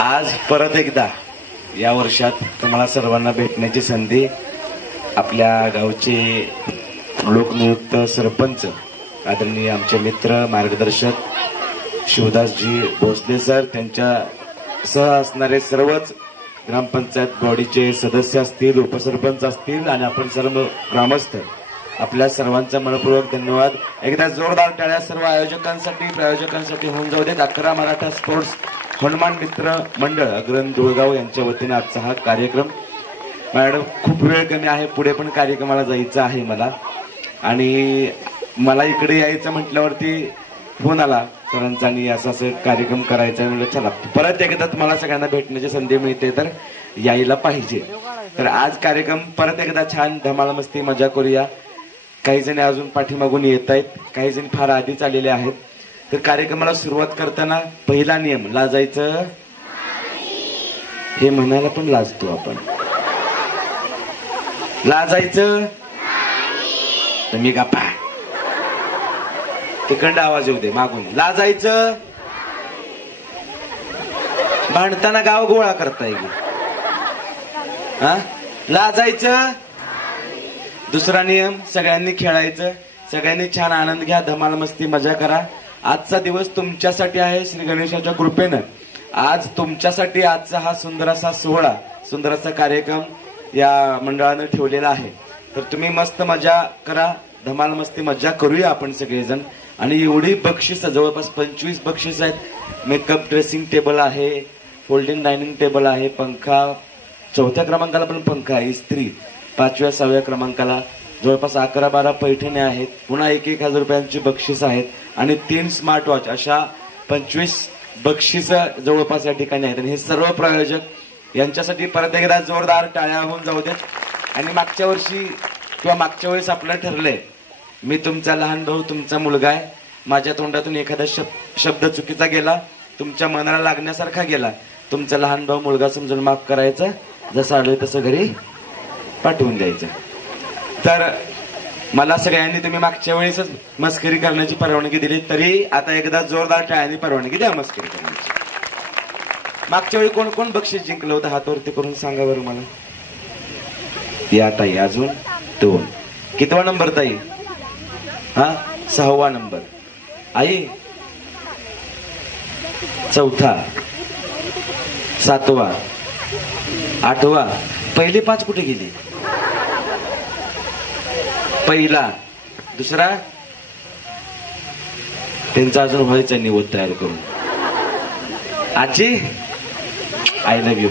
आज परत एकदा या वर्षात तुम्हाला सर्वांना भेटण्याची संधी आपल्या गावचे लोकनियुक्त सरपंच आदरणीय आमचे मित्र मार्गदर्शक शिवदासजी भोसले सर, त्यांच्या सह असणारे सर्वच ग्रामपंचायत बॉडीचे सदस्य असतील, उपसरपंच असतील आणि आपण सर्व ग्रामस्थ, आपल्या सर्वांचा मनपूर्वक धन्यवाद. एकदा जोरदार टाळ्या सर्व आयोजकांसाठी प्रायोजकांसाठी होऊन जाऊ देत. 11 मराठा स्पोर्ट्स हनुमान मित्र मंडळ अग्रण धुळगाव यांच्या वतीने आजचा हा कार्यक्रम. मॅडम खूप वेळ कमी आहे, पुढे पण कार्यक्रमाला जायचं आहे मला, आणि मला इकडे यायचं म्हटल्यावरती फोन आला सरांचा आणि असं असं कार्यक्रम करायचा आहे. म्हणलं चला परत एकदा तुम्हाला सगळ्यांना भेटण्याची संधी मिळते तर यायला पाहिजे. तर आज कार्यक्रम परत एकदा छान धमाल मस्ती मजा करूया. काही जण अजून पाठीमागून येत आहेत, काही जण फार आधीच आलेले आहेत. तर कार्यक्रमाला सुरुवात करताना पहिला नियम, लाजायचं हे म्हणायला पण लाजतो आपण. लाजायचं तर मी गप्पा तिकडं आवाज येऊ दे मागून. लाजायचं भांडताना गाव गोळा करताय की हा. लाजायचं. दुसरा नियम, सगळ्यांनी खेळायचं, सगळ्यांनी छान आनंद घ्या, धमाल मस्ती मजा करा. आजचा दिवस तुमच्यासाठी आहे. श्री गणेशाच्या कृपेनं आज तुमच्यासाठी आजचा हा सुंदर असा सोहळा, सुंदर असा कार्यक्रम या मंडळानं ठेवलेला आहे. तर तुम्ही मस्त मजा करा, धमाल मस्ती मजा करूया आपण सगळेजण. आणि एवढी बक्षीस, जवळपास 25 बक्षीस आहेत. मेकअप ड्रेसिंग टेबल आहे, फोल्डिंग डायनिंग टेबल आहे, पंखा, 4थ्या क्रमांकाला पण पंखा आहे, इस्त्री 5व्या 6व्या क्रमांकाला, जवळपास 11-12 पैठण्या आहेत, पुन्हा 1,000 रुपयांची बक्षीस आहेत आणि 3 स्मार्ट वॉच, अशा 25 बक्षीस जवळपास या ठिकाणी आहेत. आणि हे सर्व प्रायोजक यांच्यासाठी परत एकदा जोरदार टाळ्या होऊन जाऊ देत. आणि मागच्या वर्षी किंवा मागच्या वेळेस आपलं ठरलंय, मी तुमचा लहान भाऊ, तुमचा मुलगा आहे, माझ्या तोंडातून एखादा शब्द चुकीचा गेला, तुमच्या मनाला लागण्यासारखा गेला, तुमचा लहान भाऊ मुलगा समजून माफ करायचा, जसं आलोय तसं घरी पाठवून द्यायचं. तर मला सगळ्यांनी तुम्ही मागच्या वेळेसच मस्करी करण्याची परवानगी दिली, तरी आता एकदा जोरदार टाळ्यांनी परवानगी द्या मस्करी करण्याची. मागच्या वेळी कोण कोण बक्षीस जिंकलं होतं हातावरती करून सांगा बरं मला. या ताई अजून 2. कितवा नंबर ताई? हा 6वा नंबर. आई 4था, 7वा, 8वा. पहिली 5 कुठे गेली? पहिला, दुसरा, त्यांचा अजून व्हायचा निवड तयार करून. आजी आय लव्ह यू.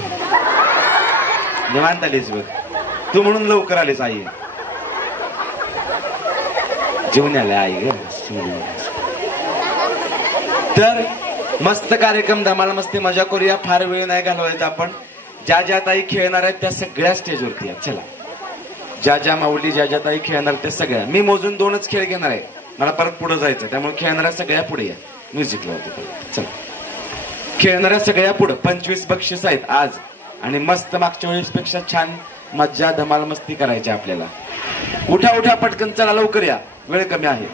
निवांत आलीस बघ तू, म्हणून लवकर आलीस आई. जेवण आले आई ग. तर मस्त कार्यक्रम, धमाल मस्ती मजा करूया. फार वेळ नाही घालवायचा आपण. ज्या ज्या ताई खेळणार आहेत त्या सगळ्या स्टेजवरती आहेत. चला, ज्या ज्या माऊली, ज्या ज्या ताई खेळणार त्या सगळ्या. मी मोजून 2च खेळ घेणार आहे, मला परत पुढे जायचं, त्यामुळे खेळणाऱ्या सगळ्या पुढे या. म्युझिकला होते. चला, खेळणाऱ्या सगळ्या पुढे. 25 बक्षीस आहेत आज, आणि मस्त मागच्या वेळेस पेक्षा छान मज्जा धमाल मस्ती करायची आपल्याला. उठा उठा पटकन, चला लवकर या, वेळ कमी आहे.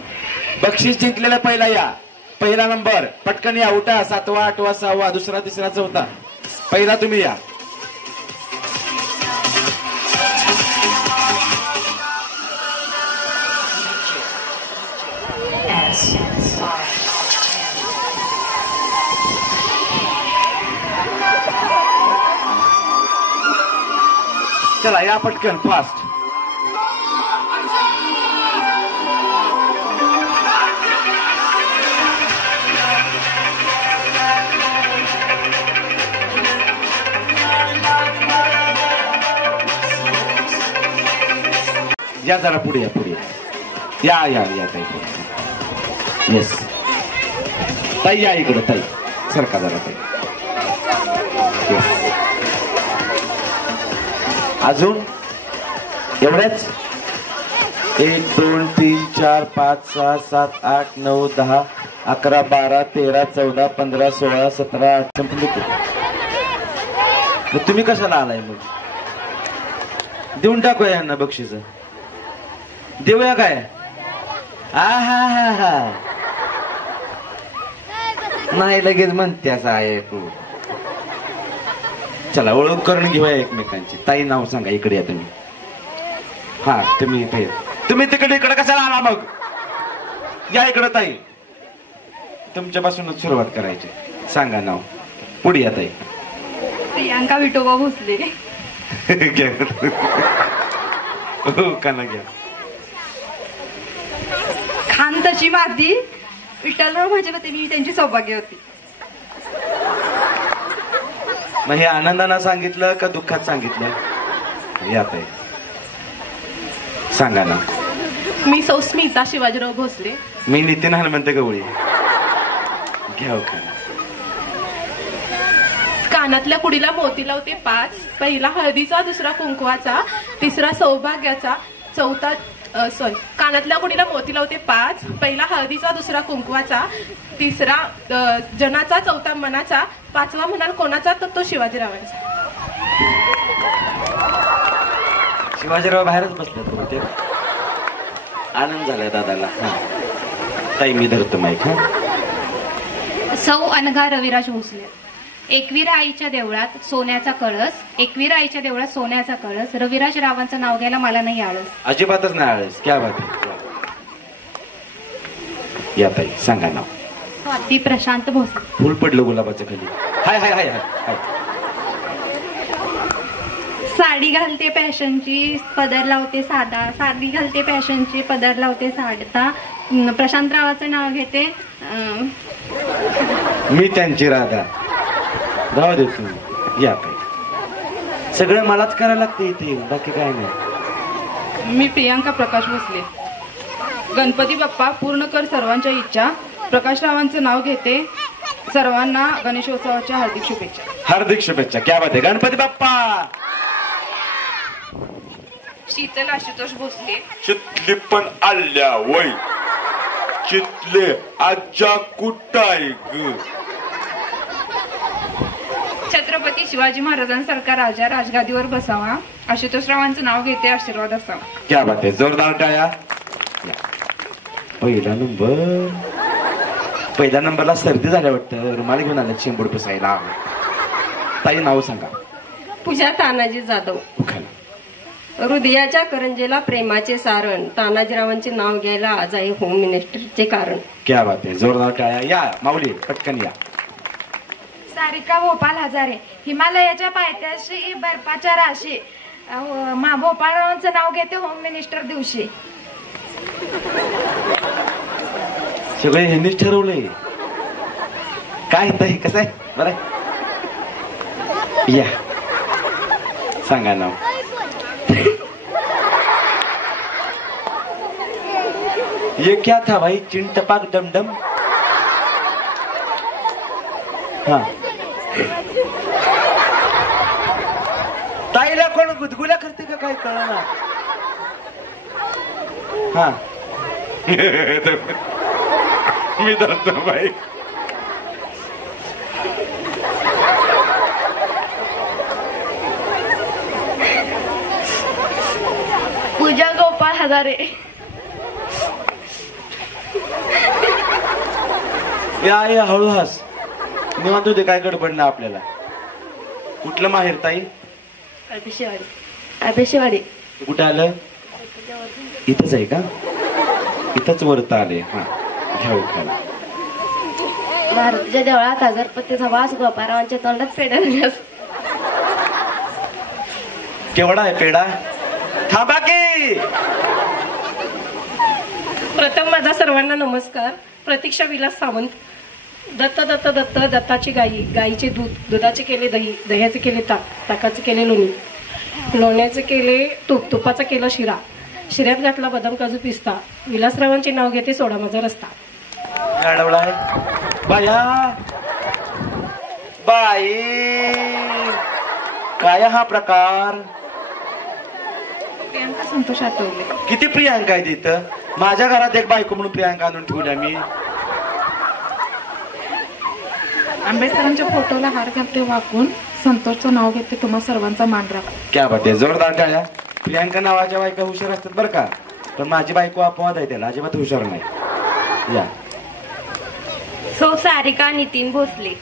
बक्षीस जिंकलेला पहिला या, पहिला नंबर, पटकन या, उठा. 7वा 8वा 6वा, दुसरा 3रा 4था, पहिला तुम्ही या. चला या पटकन, फास्ट. या जरा पुढे या, पुढे या. या या ताई पुढे. येस ताई, या इकडे ताई, सरका जरा ताई. अजून एवढ्याच. 1 2 3 4 5 6 7 8 9 10 11 12 13 14 15 16 17 18. तुम्ही कशाला आलाय मग? देऊन टाकूया यांना बक्षीस. देऊया काय? हा हा हा हा नाही लगेच म्हणते असं आहे तू. चला ओळख करून घेऊया एकमेकांची. ताई नाव सांगा, इकडे या तुम्ही. हा तुम्ही तुम्ही तिकडे इकडे कशाला आला मग? या इकडे ताई, तुमच्यापासूनच सुरुवात करायची. सांगा नाव. पुढे या ताई. प्रियांका विठोबा भोसले. घ्या हो का ना घ्या. खान तशी माती. विठ्ठलराव माझे मते मी त्यांची सौभाग्य होती. मग हे आनंदानं सांगितलं का दुःखात सांगितलं? या ताई सांगा ना. मी स्मिता शिवाजीराव भोसले. मी नितीन हनुमंत गवळी. घ्या का. कानातल्या कुडीला मोती लावते 5. पहिला हळदीचा, दुसरा कुंकवाचा, तिसरा सौभाग्याचा, चौथा कानातल्या कुडीला मोती लावते 5. पहिला हळदीचा, दुसरा कुंकवाचा, तिसरा जनाचा, चौथा मनाचा, 5वा म्हणाल कोणाचा तर तो शिवाजीरावांचा. शिवाजीराव बाहेरच बसले ते. आनंद झालाय दादाला. ताई मी धरतो माईक. सौ अनघा रविराज भोसले. एकवीर आईच्या देवळात सोन्याचा कळस. एकवीर आईच्या देवळात सोन्याचा कळस. रविराज रावांचं नाव घ्यायला मला नाही आळस. अजिबातच नाही आळस. क्या बात आहे. या ताई सांगा नाव. स्वाती प्रशांत भोसले. फुल पडलं गुलाबाचं खाली. हाय हाय हाय हाय. साडी घालते पॅशनची, पदर लावते साधा. साडी घालते पॅशनची, पदर लावते साधा. प्रशांतरावाचं नाव घेते. मी त्यांची राधा. राहू दे तुम्ही. या ताई. सगळं मलाच करायला लागते इथे, बाकी काय नाही. मी प्रियांका प्रकाश भोसले. गणपती बाप्पा पूर्ण कर सर्वांच्या इच्छा. प्रकाशरावांचं नाव घेते. सर्वांना गणेशोत्सवाच्या हार्दिक शुभेच्छा. हार्दिक शुभेच्छा. क्या बात आहे. गणपती बाप्पा. शीतल आशुतोष भोसले. चितली पण आल्या वय. चितले आजा कुठाय ग. छत्रपती शिवाजी महाराजांसारखा राजा राजगादीवर बसावा. आशुतोषरावांचं नाव घेते. आशीर्वाद असावा. क्या बात आहे. जोरदार टाळ्या. पहिला नंबर. पहिल्या नंबरला सर्दी झाल्या वाटतं. रुमाल घेऊन आल्या शेंबूड पुसायला. ताई नाव सांगा. पूजा तानाजी जाधव. हृदयाच्या करंजेला प्रेमाचे सारण. तानाजीरावांचे नाव घ्यायला आज आहे होम मिनिस्टरचे कारण. क्या बात आहे. जोरदार टाळ्या. या माऊली पटकन या. सारिका भोपाल हजारे. हिमालयाच्या पायथ्याशी बर्फाच्या राशी. भोपाळरावांचं नाव घेते होम मिनिस्टर दिवशी. सगळे ह्यांनीच ठरवलंय काय ताई. कसं आहे बरं. या सांगा नाव. ये क्या था भाई. चिंटपाक डमडम. हा ताईला कोण गुदगुल्या करते का काय कळना. हा मी धरतो बाई. पूजा गोपाळ हजारे. या हळू हस. निवांत होते. काय गडबड नाही आपल्याला. कुठलं माहेर ताई. अभिषेवाडी. कुठे आलं. इथंच आहे का. इथंच वरत आले. हा घ्या खायला. मारुतीच्या देवळात हजारपतीचा वास. गोपाळरावांच्या तोंडात पेढा. केवढा आहे पेढा. थांबा की. प्रथम माझा सर्वांना नमस्कार. प्रतीक्षा विलास सावंत. दत्त दत्त दत्त दत्ताची गाई. गाईचे दूध. दुधाचे केले दही. दह्याचे केले ताक. ताकाचे केले लोणी. लोण्याचे केले तूप. तुपाचा केला शिरा. शिऱ्यात घातला बदाम काजू पिस्ता. विलासरावांचे नाव घेते सोडा माझा रस्ता. अडवलाय बाया. बाई काय हा प्रकार. प्रियांका संतोष आठवले. किती प्रियांका आहे तिथं. माझ्या घरात एक बायको म्हणून प्रियांका आणून ठेवल्या मी. आंबेडकरांच्या फोटोला हार घालते वाकून. संतोषचं नाव घेते. तुम्हा सर्वांचा मान राखा. क्या बात आहे. जोरदार टाळ्या. प्रियांका नावाच्या बायका हुशार असतात बरं का. पण माझी बायको अपवाद आहे. त्याला अजिबात हुशार नाही. या सौ सारिका नितीन भोसले.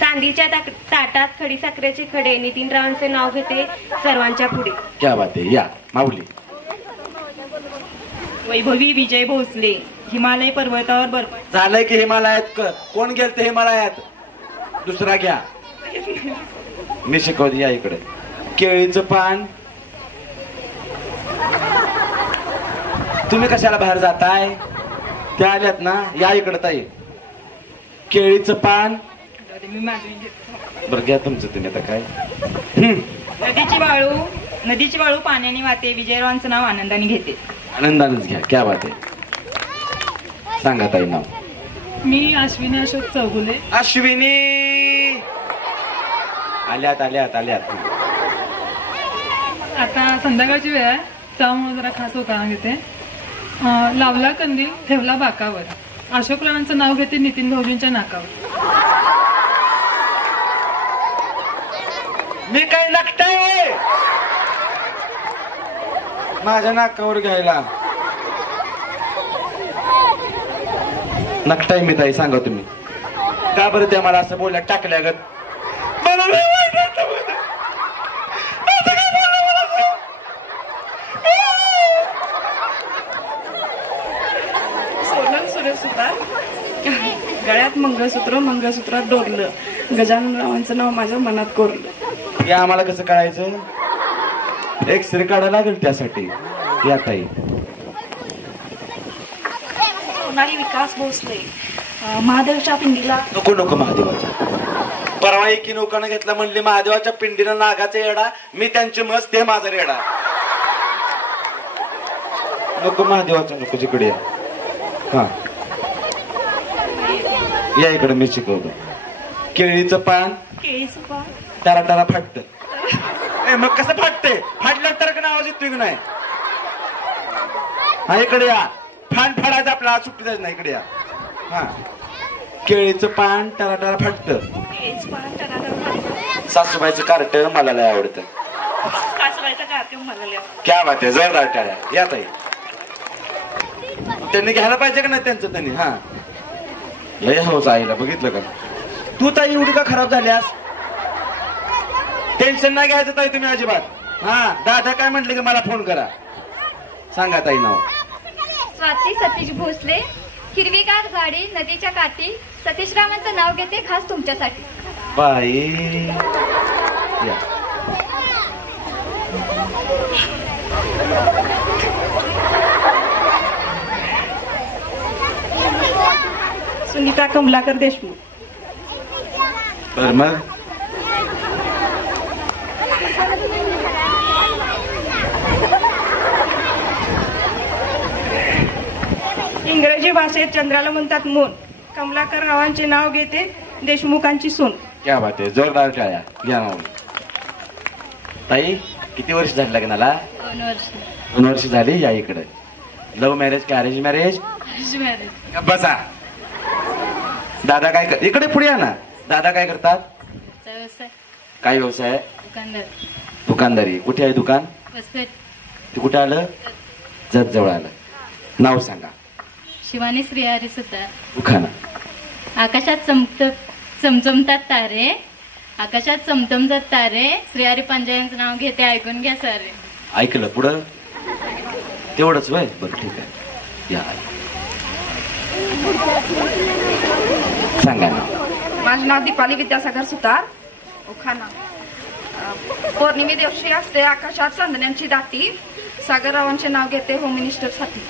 चांदीच्या ताटात खडीसाखरेचे खडे नितीनरावांचे नाव घेते सर्वांच्या पुढे. क्या बात आहे. या माऊली. वैभवी विजय भोसले, हिमालय पर्वतावर बर्फ. झालंय की हिमालयात. कोण गेलते हिमालयात? दुसरा घ्या, मी शिकवते. या इकडे. केळीचं पान. तुम्ही कशाला बाहेर जाताय? त्या आल्यात ना. या इकडे ताई. केळीचं पान. बरं घ्या तुमचं तुम्ही. आता काय? नदीची वाळू पाण्याने वाहते, विजयरावांचं नाव आनंदाने घेते. आनंदानेच घ्या. क्या बात आहे. सांगा ताई नाव. मी अश्विनी अशोक चौगुले. अश्विनी. आल्यात आल्यात आल्यात. आता संध्याकाळची वेळ आहे, त्यामुळे जरा खास उखाणा घेते. लावला कंदील ठेवला बाकावर, अशोक रावांचं नाव घेते नितीन भाऊजींच्या नाकावर. मी काय नकटाय माझ्या नाकावर घ्यायला? नकटाय मी ताई. सांगा तुम्ही का बरं त्या मला असं बोलल्या टाकल्यागत? सोनल सुरेश सुतार. गळ्यात मंगळसूत्र, मंगळसूत्रात डोरलं, गजाननरावांचं नाव माझ्या मनात कोरलं. या आम्हाला कसं कळायचं? एक्सरे काढायला लागेल त्यासाठी. या ताई. सोनाली विकास भोसले, महादेवच्या पिंडीला. नको नको महादेवाच्या. परवा एकी नौकानं घेतला म्हणली महादेवाच्या पिंडीला नागाचा येडा, मी त्यांची मस ते माझा रेडा. नको महादेवाचा नको. जिकडे या. हा या इकडे मी शिकवतो. केळीचं पान. केळीचं पान. टारा टारा फाटत. मग कसं फाटते? फाटलं तर का आवाज येतोय की नाही? हा इकडे या. फान फाडायचं आपला सुट्टी द्यायचं नाही. इकडे या. हा. केळीचं पान टारा टारा फाटत. सासूबाईचं कार्ट मला लय आवडतं. सासूबाईचं कार्ट मला लय. क्या बात आहे. जोरदार टाळ्या. या ताई. त्यांनी घ्यायला पाहिजे का नाही त्यांचं त्यांनी? हा लय हवंच आईला. बघितलं का तू ताई एवढी का खराब झाल्यास? टेन्शन नाही घ्यायचं ताई तुम्ही अजिबात. हा दादा काय म्हटले की मला फोन करा. सांगा ताई नाव. स्वाती सतीश भोसले, हिरवीगार झाडी नदीच्या काठी, सतीशरावांचं नाव घेते खास तुमच्यासाठी. बाई. या. सुनीता कमलाकर देशमुख. बर मग इंग्रजी भाषेत चंद्राला म्हणतात मून. कमलाकर रावांचे नाव घेते देशमुखांची सून. क्या बात आहे. जोरदार टाळ्या. घ्या माऊली. ताई किती वर्ष झाली लग्नाला? 2 वर्ष. 2 वर्ष झाली. या इकडे. लव्ह मॅरेज का अरेंज मॅरेज? बसा. दादा काय इकडे पुढे या ना. दादा काय करतात? व्यवसाय. काय व्यवसाय? दुकानदार. दुकानदारी. कुठे आहे दुकान? वसपेठ. ते कुठे आलं? जत जवळ आलं. नाव सांगा. शिवानी श्रीहरी सुतार. दुकान. आकाशात चमचमतात तारे, आकाशात चमचमतात तारे, श्रीहरी पंजायांचं नाव घेते ऐकून घ्या सारे. ऐकलं पुढं? तेवढंच वय. बरं ठीक आहे. या सांगा ना. माझं नाव दीपाली विद्यासागर सुतार. उखाणा. पौर्णिमे दिवशी असते आकाशात चांदण्यांची दाटी, सागररावांचे नाव घेते होम मिनिस्टर साठी.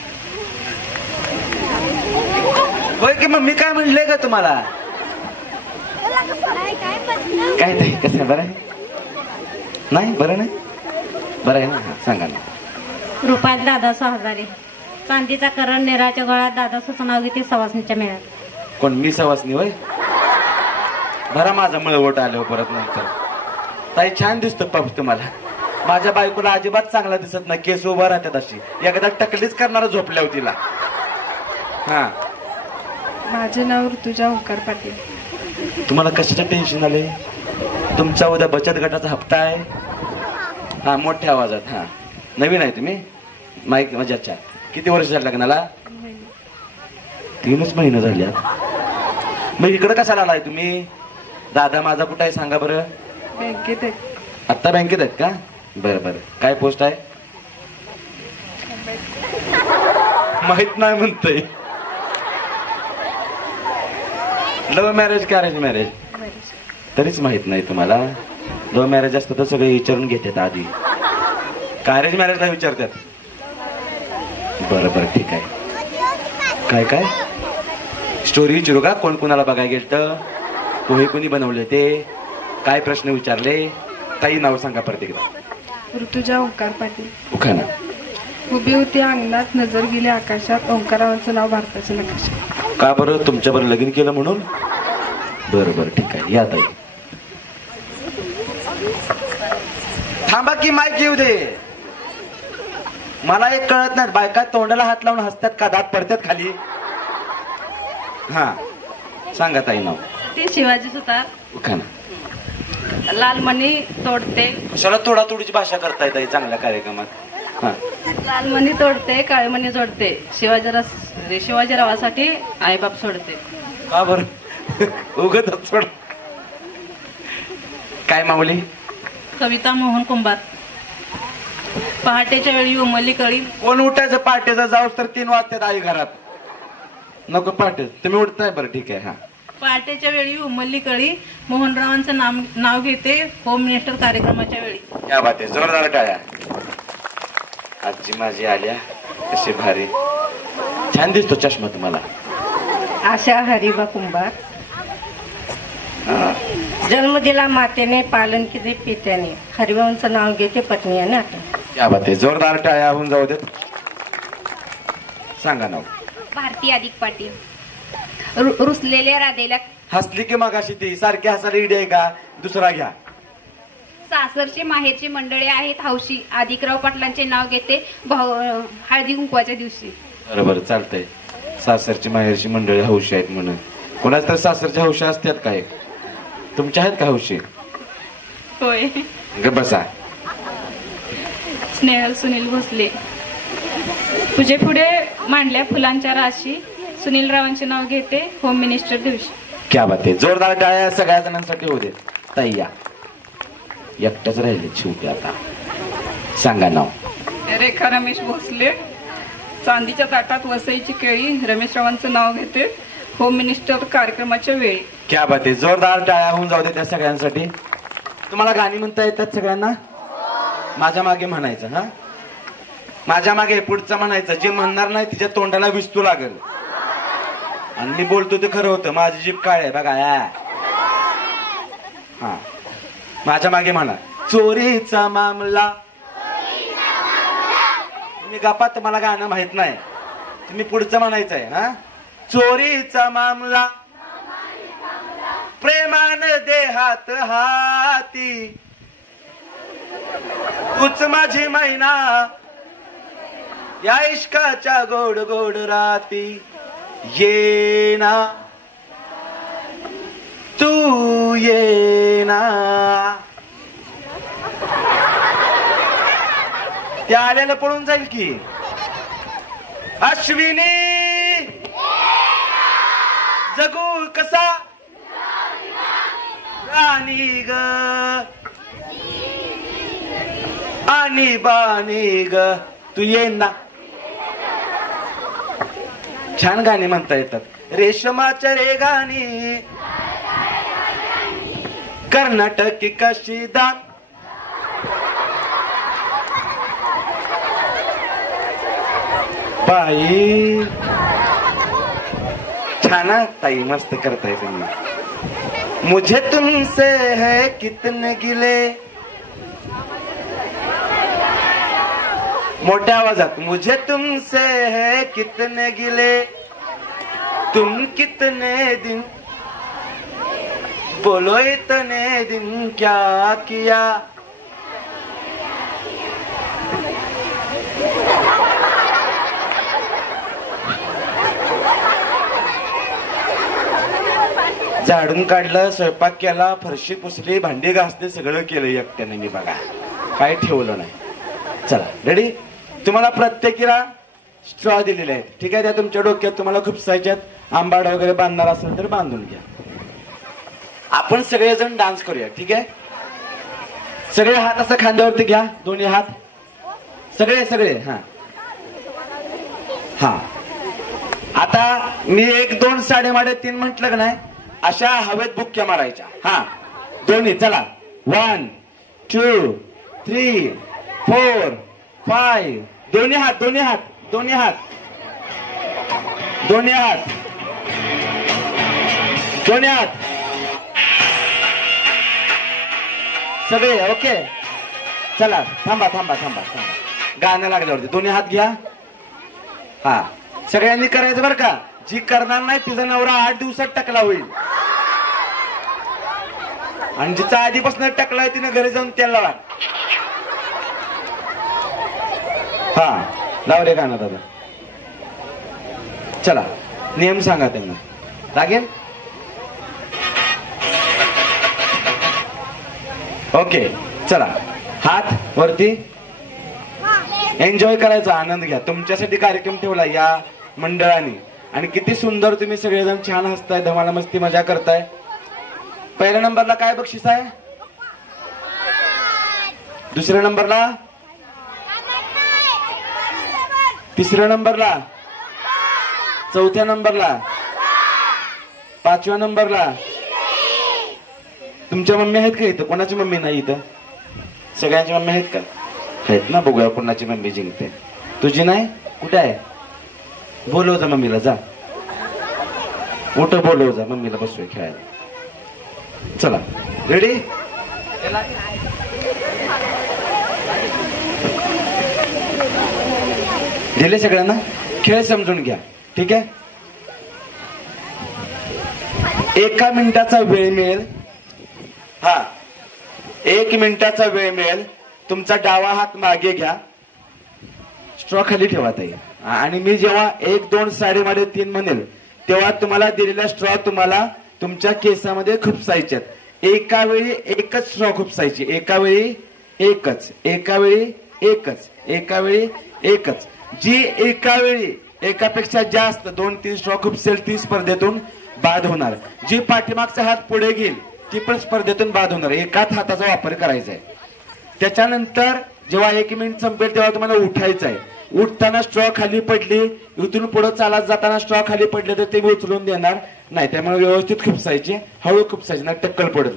होय की मग मी काय म्हणले का तुम्हाला? काय नाही. कसं बरं आहे? नाही बरं नाही. बरं आहे ना. सांगा ना. रुपात दादासो हजारे, चांदीचा करण नेराच्या गळ्यात, दादासोचं नाव घेते सवासणीच्या मेळ्यात. कोण? मी सवासनी होय? बरा माझा मळवट आलो परत नंतर. ताई छान दिसतो पाऊस तुम्हाला. माझ्या बायकोला अजिबात चांगला दिसत नाही. केस उभा राहतात अशी. एकदा टकलीच करणार झोपल्या होतीला. हा. माझे नाव ऋतुजा ओंकार पाटील. तुम्हाला कशाचं टेन्शन आले? तुमचा उद्या बचत गटाचा हप्ता आहे. हा मोठ्या आवाजात. हा नवीन आहे तुम्ही? माईक म्हणजे अच्छा. किती वर्ष झालं लग्नाला? 3 महिने झाले. मग इकडे कशाला आलाय तुम्ही? दादा माझा कुठं आहे सांगा बरं. बँकेत आहे. आत्ता बँकेत आहेत का? बरं बरं. काय पोस्ट आहे? माहित नाही म्हणतोय. लव्ह मॅरेज का अरेंज मॅरेज? तरीच माहित नाही तुम्हाला. लव्ह मॅरेज असतं तर सगळे विचारून घेतात आधी. का अरेंज मॅरेजला विचारतात? बरं बरं ठीक आहे. काय काय स्टोरी विचारू का? कोण कोणाला बघायला गेलं? पोहे कोणी बनवले ते? काय प्रश्न विचारले? ताई नाव सांगा परत एकदा. ऋतुजा ओंकार पाटील. उखाणा. उभी होती अंगणात, नजर गेली आकाशात, ओंकारावांचं नाव भारताच्या नकाशात. का बरं? तुमच्या बरं लगीन केलं म्हणून? बरं बरं ठीक आहे. या ताई. थांबा की माईक येऊ दे. मला एक कळत नाही, बायका तोंडाला हात लावून हसतात का दात पडतात खाली? हा सांगा ताई नाव. ते शिवाजी सुतार. उखाणा. लालमणी तोडते. कशाला तोडा तोडीची भाषा करता येत चांगल्या कार्यक्रमात? हा. लालमणी तोडते, काळेमणी जोडते. शिवाजीरावासाठी आईबाप सोडते. का बरं? उगत सोड. काय माऊली? कविता मोहन कुंभार. पहाटेच्या वेळी उमली कळी. कोण उठायचं पहाटेचं? जाऊस तर 3 वाजतात आई घरात. नको पहाटे, तुम्ही उठताय. बरं ठीक आहे. हा. पहाटेच्या वेळी उमली कळी, मोहनरावांचं नाव घेते होम मिनिस्टर कार्यक्रमाच्या वेळी. क्या बात आहे. जोरदार टाळ्या. आजी माझी आल्या कशी भारी. छान दिसतो चष्मा तुम्हाला. आशा हरिबा कुंभार. जन्म दिला मातेने, पालन केले पित्याने, हरिभाऊंचं नाव घेते पत्नी आणि आठवण. क्या बात आहे. जोरदार टाळ्या होऊन जाऊ देत. सांगा नाव. भारती अधिक पाटील. रुसलेल्या राधेला. हसली की मगाशी ती सारखी हसायला इडी आहे का? दुसरा घ्या. सासरची माहेरची मंडळी आहेत हौशी, अधिकराव पाटलांचे नाव घेते हळदी कुंकवाच्या दिवशी. बरोबर चालतंय. सासरची माहेरची मंडळी हौशी आहेत म्हणून. कोणाच तर सासरच्या हौशी असतात काय? तुमच्या आहेत का हौशी? होय. बसा. स्नेहल सुनील भोसले. तुझे पुढे मांडल्या फुलांच्या राशी, सुनीलरावांचे नाव घेते होम मिनिस्टर दिवशी. क्या बात आहे. जोरदार टाळ्या सगळ्या जणांसाठी होऊ दे. ताई या. एकट्याच राहिले शेवटी आता. सांगा नाव. रेखा रमेश भोसले. चांदीच्या ताटात वसईची केळी, रमेशरावांचं नाव घेते होम मिनिस्टर कार्यक्रमाच्या वेळी. क्या बात आहे. जोरदार टाळ्या होऊन जाऊ दे त्या सगळ्यांसाठी. तुम्हाला गाणी म्हणता येतात सगळ्यांना? माझ्या मागे म्हणायचं. हा माझ्या मागे पुढचं म्हणायचं. जे म्हणणार नाही तिच्या तोंडाला विस्तू लागेल. आणि मी बोलतो ते खरं होतं. माझी जीभ काळ आहे बघा. हा माझ्या मागे म्हणा. चोरीचा मामला. तुम्ही गप्पा, मला गाणं माहित नाही. तुम्ही पुढचं म्हणायचं आहे. हा चोरीचा मामला, प्रेमान देहात हाती, तूच माझी मैना, या इश्काच्या गोड गोड राती, ये ना तू ये ना. त्या आल्याला पळून जाईल की. अश्विनी जगू कसा राणी ग आणि बाणी ग तू ये ना. छान गाणी म्हणता येतात. रेशमाच्या रे गाणी कर्नाटकी कशी दाम. बाई छान ताई, मस्त करताय तुम्ही. मुझे तुमसे है कितने गिले. मोठ्या आवाजात. मुझे तुमसे है कितने गिले, तुम कितने दिन, बोलो इतने दिन क्या किया. झाडून काढलं, स्वयंपाक केला, फरशी पुसली, भांडी घासली, सगळं केलं एकट्याने मी बघा. काय ठेवलं नाही. चला रेडी. तुम्हाला प्रत्येकीला स्ट्रॉ दिलेले आहेत. ठीक आहे. त्या तुमच्या डोक्यात तुम्हाला खुपसायच्यात. आंबाड वगैरे बांधणार असेल तर बांधून घ्या. आपण सगळेजण डान्स करूया, ठीक आहे? सगळे हात असं खांद्यावरती घ्या, दोन्ही हात, सगळे सगळे. हा हा. आता मी 1 2 साडेमाडे 3 म्हटलं का नाही, अशा हवेत बुक्क्या मारायच्या. हा दोन्ही. चला 1 2 3 4 5. दोन्ही हात, दोन्ही हात, दोन्ही हात, दोन्ही हात, दोन्ही हात, सगळे. ओके चला थांबा थांबा थांबा थांबा. गाणं लागल्यावरती दोन्ही हात घ्या. हा सगळ्यांनी करायचं बरं का. जी करणार नाही तिचा नवरा 8 दिवसात टकला होईल, आणि जिचा आधीपासून टकला आहे तिने घरी जाऊन त्याला लावा. हा लाव रे गाणं दादा. चला नियम सांगा त्यांना. लागेल? ओके चला हात वरती. एन्जॉय करायचा, आनंद घ्या. तुमच्यासाठी कार्यक्रम ठेवला या मंडळाने, आणि किती सुंदर तुम्ही सगळेजण छान हसताय, धमाला मस्ती मजा करताय. पहिल्या नंबरला काय बक्षीस आहे? दुसऱ्या नंबरला, तिसऱ्या नंबरला, चौथ्या नंबरला, 5व्या नंबरला. तुमच्या मम्मी आहेत का इथं? कोणाची मम्मी नाही इथं? सगळ्यांची मम्मी आहेत का? आहेत ना. बघूया कोणाची मम्मी जिंकते. तुझी नाही? कुठे आहे? बोलव जा मम्मीला, जा उठ, बोलव जा मम्मीला, बसूया खेळायला. चला रेडी? दिले सगळ्यांना? खेळ समजून घ्या, ठीक आहे? 1 मिनिटाचा वेळ मिळेल. हा 1 मिनिटाचा वेळ मिळेल. तुमचा डावा हात मागे घ्या, स्ट्रॉ खाली ठेवा ताई. आणि मी जेव्हा 1 2 साडेमाडे 3 म्हणेल तेव्हा तुम्हाला दिलेला स्ट्रॉ तुम्हाला तुमच्या केसामध्ये खुपसायच्यात. एका वेळी एकच स्ट्रॉ खुपसायची, एका वेळी एकच, एका वेळी एकच, एका वेळी एकच. जी एका वेळी एकापेक्षा जास्त 2 3 स्ट्रॉ खुपसेल ती स्पर्धेतून बाद होणार. जी पाठीमागचा हात पुढे घेईल ती पण स्पर्धेतून बाद होणार. एकाच हाताचा वापर करायचा आहे. त्याच्यानंतर जेव्हा 1 मिनिट संपेल तेव्हा तुम्हाला उठायचं आहे. उठताना स्ट्रॉ खाली पडली, इथून पुढे चालत जाताना स्ट्रॉ खाली पडले तर ते मी उचलून देणार नाही. त्यामुळे व्यवस्थित खुपसायची, हळू खुपसायची ना, टक्कल पडत.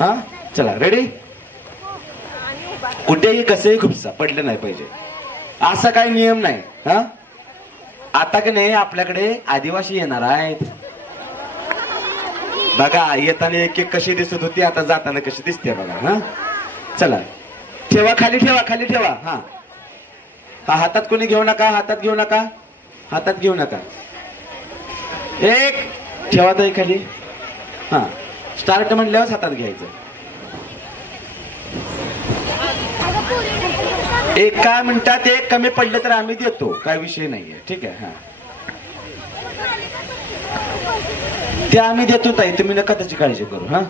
हा चला रेडी? कुठेही कसंही खुपसा, पडलं नाही पाहिजे, असा काही नियम नाही. हा आता की नाही आपल्याकडे आदिवासी येणार आहेत बघा. येताना एक एक कशी दिसत होती, आता जाताना कशी दिसते बघा. हा चला ठेवा, खाली ठेवा, खाली ठेवा. हा हा हातात कोणी घेऊ नका, हातात घेऊ नका, हातात घेऊ नका. एक ठेवा ताई खाली. हा स्टार्ट म्हणल्यावर हातात घ्यायचं. 1 मिनिटात 1 कमी पडले तर आम्ही देतो, काय विषय नाहीये, ठीक आहे? हा ते आम्ही देतो ताई, तुम्ही नका त्याची काळजी करू. हा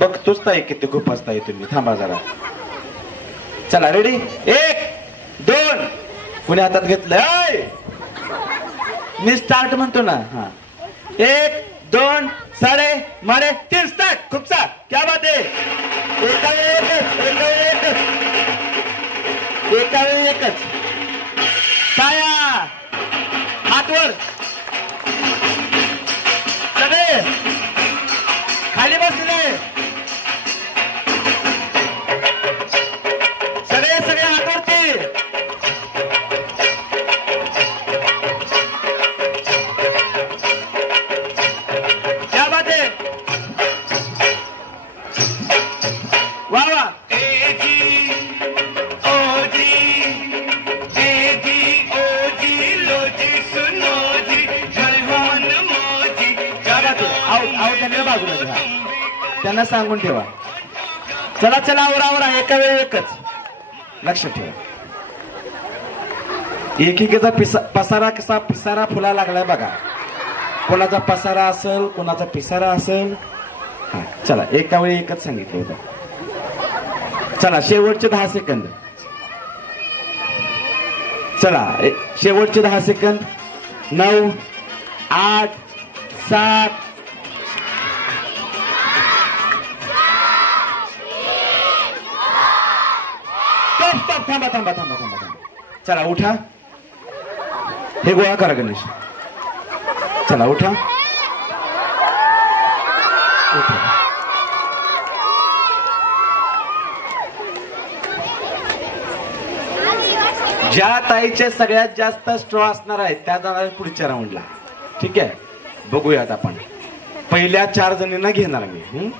बघतोच ताई किती खूप असताय तुम्ही. थांबा जरा. चला रेडी? 1 2. कुणी हातात घेतलं? मी स्टार्ट म्हणतो ना. हा 1 2 साडेमाडे 3 स्टार्ट. खूप सा क्या बात आहे. एका वेळी एकच. टाळ्या, हातवर, सगळे खाली बसले, सगळे हातवरती. क्या बात आहे. वा वा. बाजूला त्यांना सांगून ठेवा. चला चला आवरा, एका वेळी एकच. लक्षात ठेवा. एकेकीचा पसारा कसा पिसारा फुला लागलाय बघा. कोणाचा पसारा असेल, कोणाचा पिसारा असेल. हा चला एका वेळी एकच सांगितलं होतं. चला शेवटचे 10 सेकंद. चला शेवटचे 10 सेकंद. 9 8 7 थांबा थांबा थांबा थांबा थांबा. चला उठा. हे गोळा करा गणेश. चला उठा. उठा. ज्या ताईचे सगळ्यात जास्त स्ट्रॉ असणार आहेत त्या जाणार पुढच्या राऊंडला. ठीक आहे, बघूयात आपण. पहिल्या 4 जणींना घेणार मी.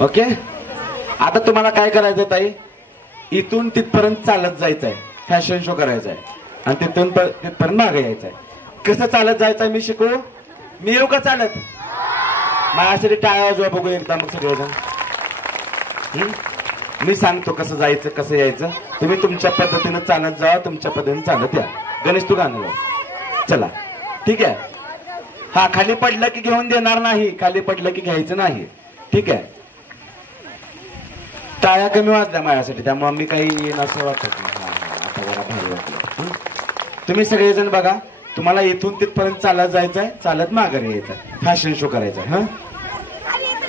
ओके. आता तुम्हाला काय करायचं ताई, इथून तिथपर्यंत चालत जायचंय, फॅशन शो करायचा आहे आणि तिथपर्यंत मागे यायचंय. कसं चालत जायचंय मी शिकू? मी येऊ का चालत? माझ्यासाठी टाळ्या वाजवा बघू एकदा मग सगळेजण. मी सांगतो कसं जायचं कसं यायचं, तुम्ही तुमच्या पद्धतीनं चालत जावा, तुमच्या पद्धतीने चालत या. गणेश तू गाणं लाव. चला ठीक आहे. हा, खाली पडलं की घेऊन देणार नाही, खाली पडलं की घ्यायचं नाही. ठीक आहे. टाळ्या कमी वाजल्या माझ्यासाठी, त्यामुळे मी काही येईन असं वाटत नाही. आता जरा भारी वाटलं. तुम्ही सगळेजण बघा, तुम्हाला इथून तिथपर्यंत चालत जायचंय, चालत माघारी यायचं, फॅशन शो करायचा. हा,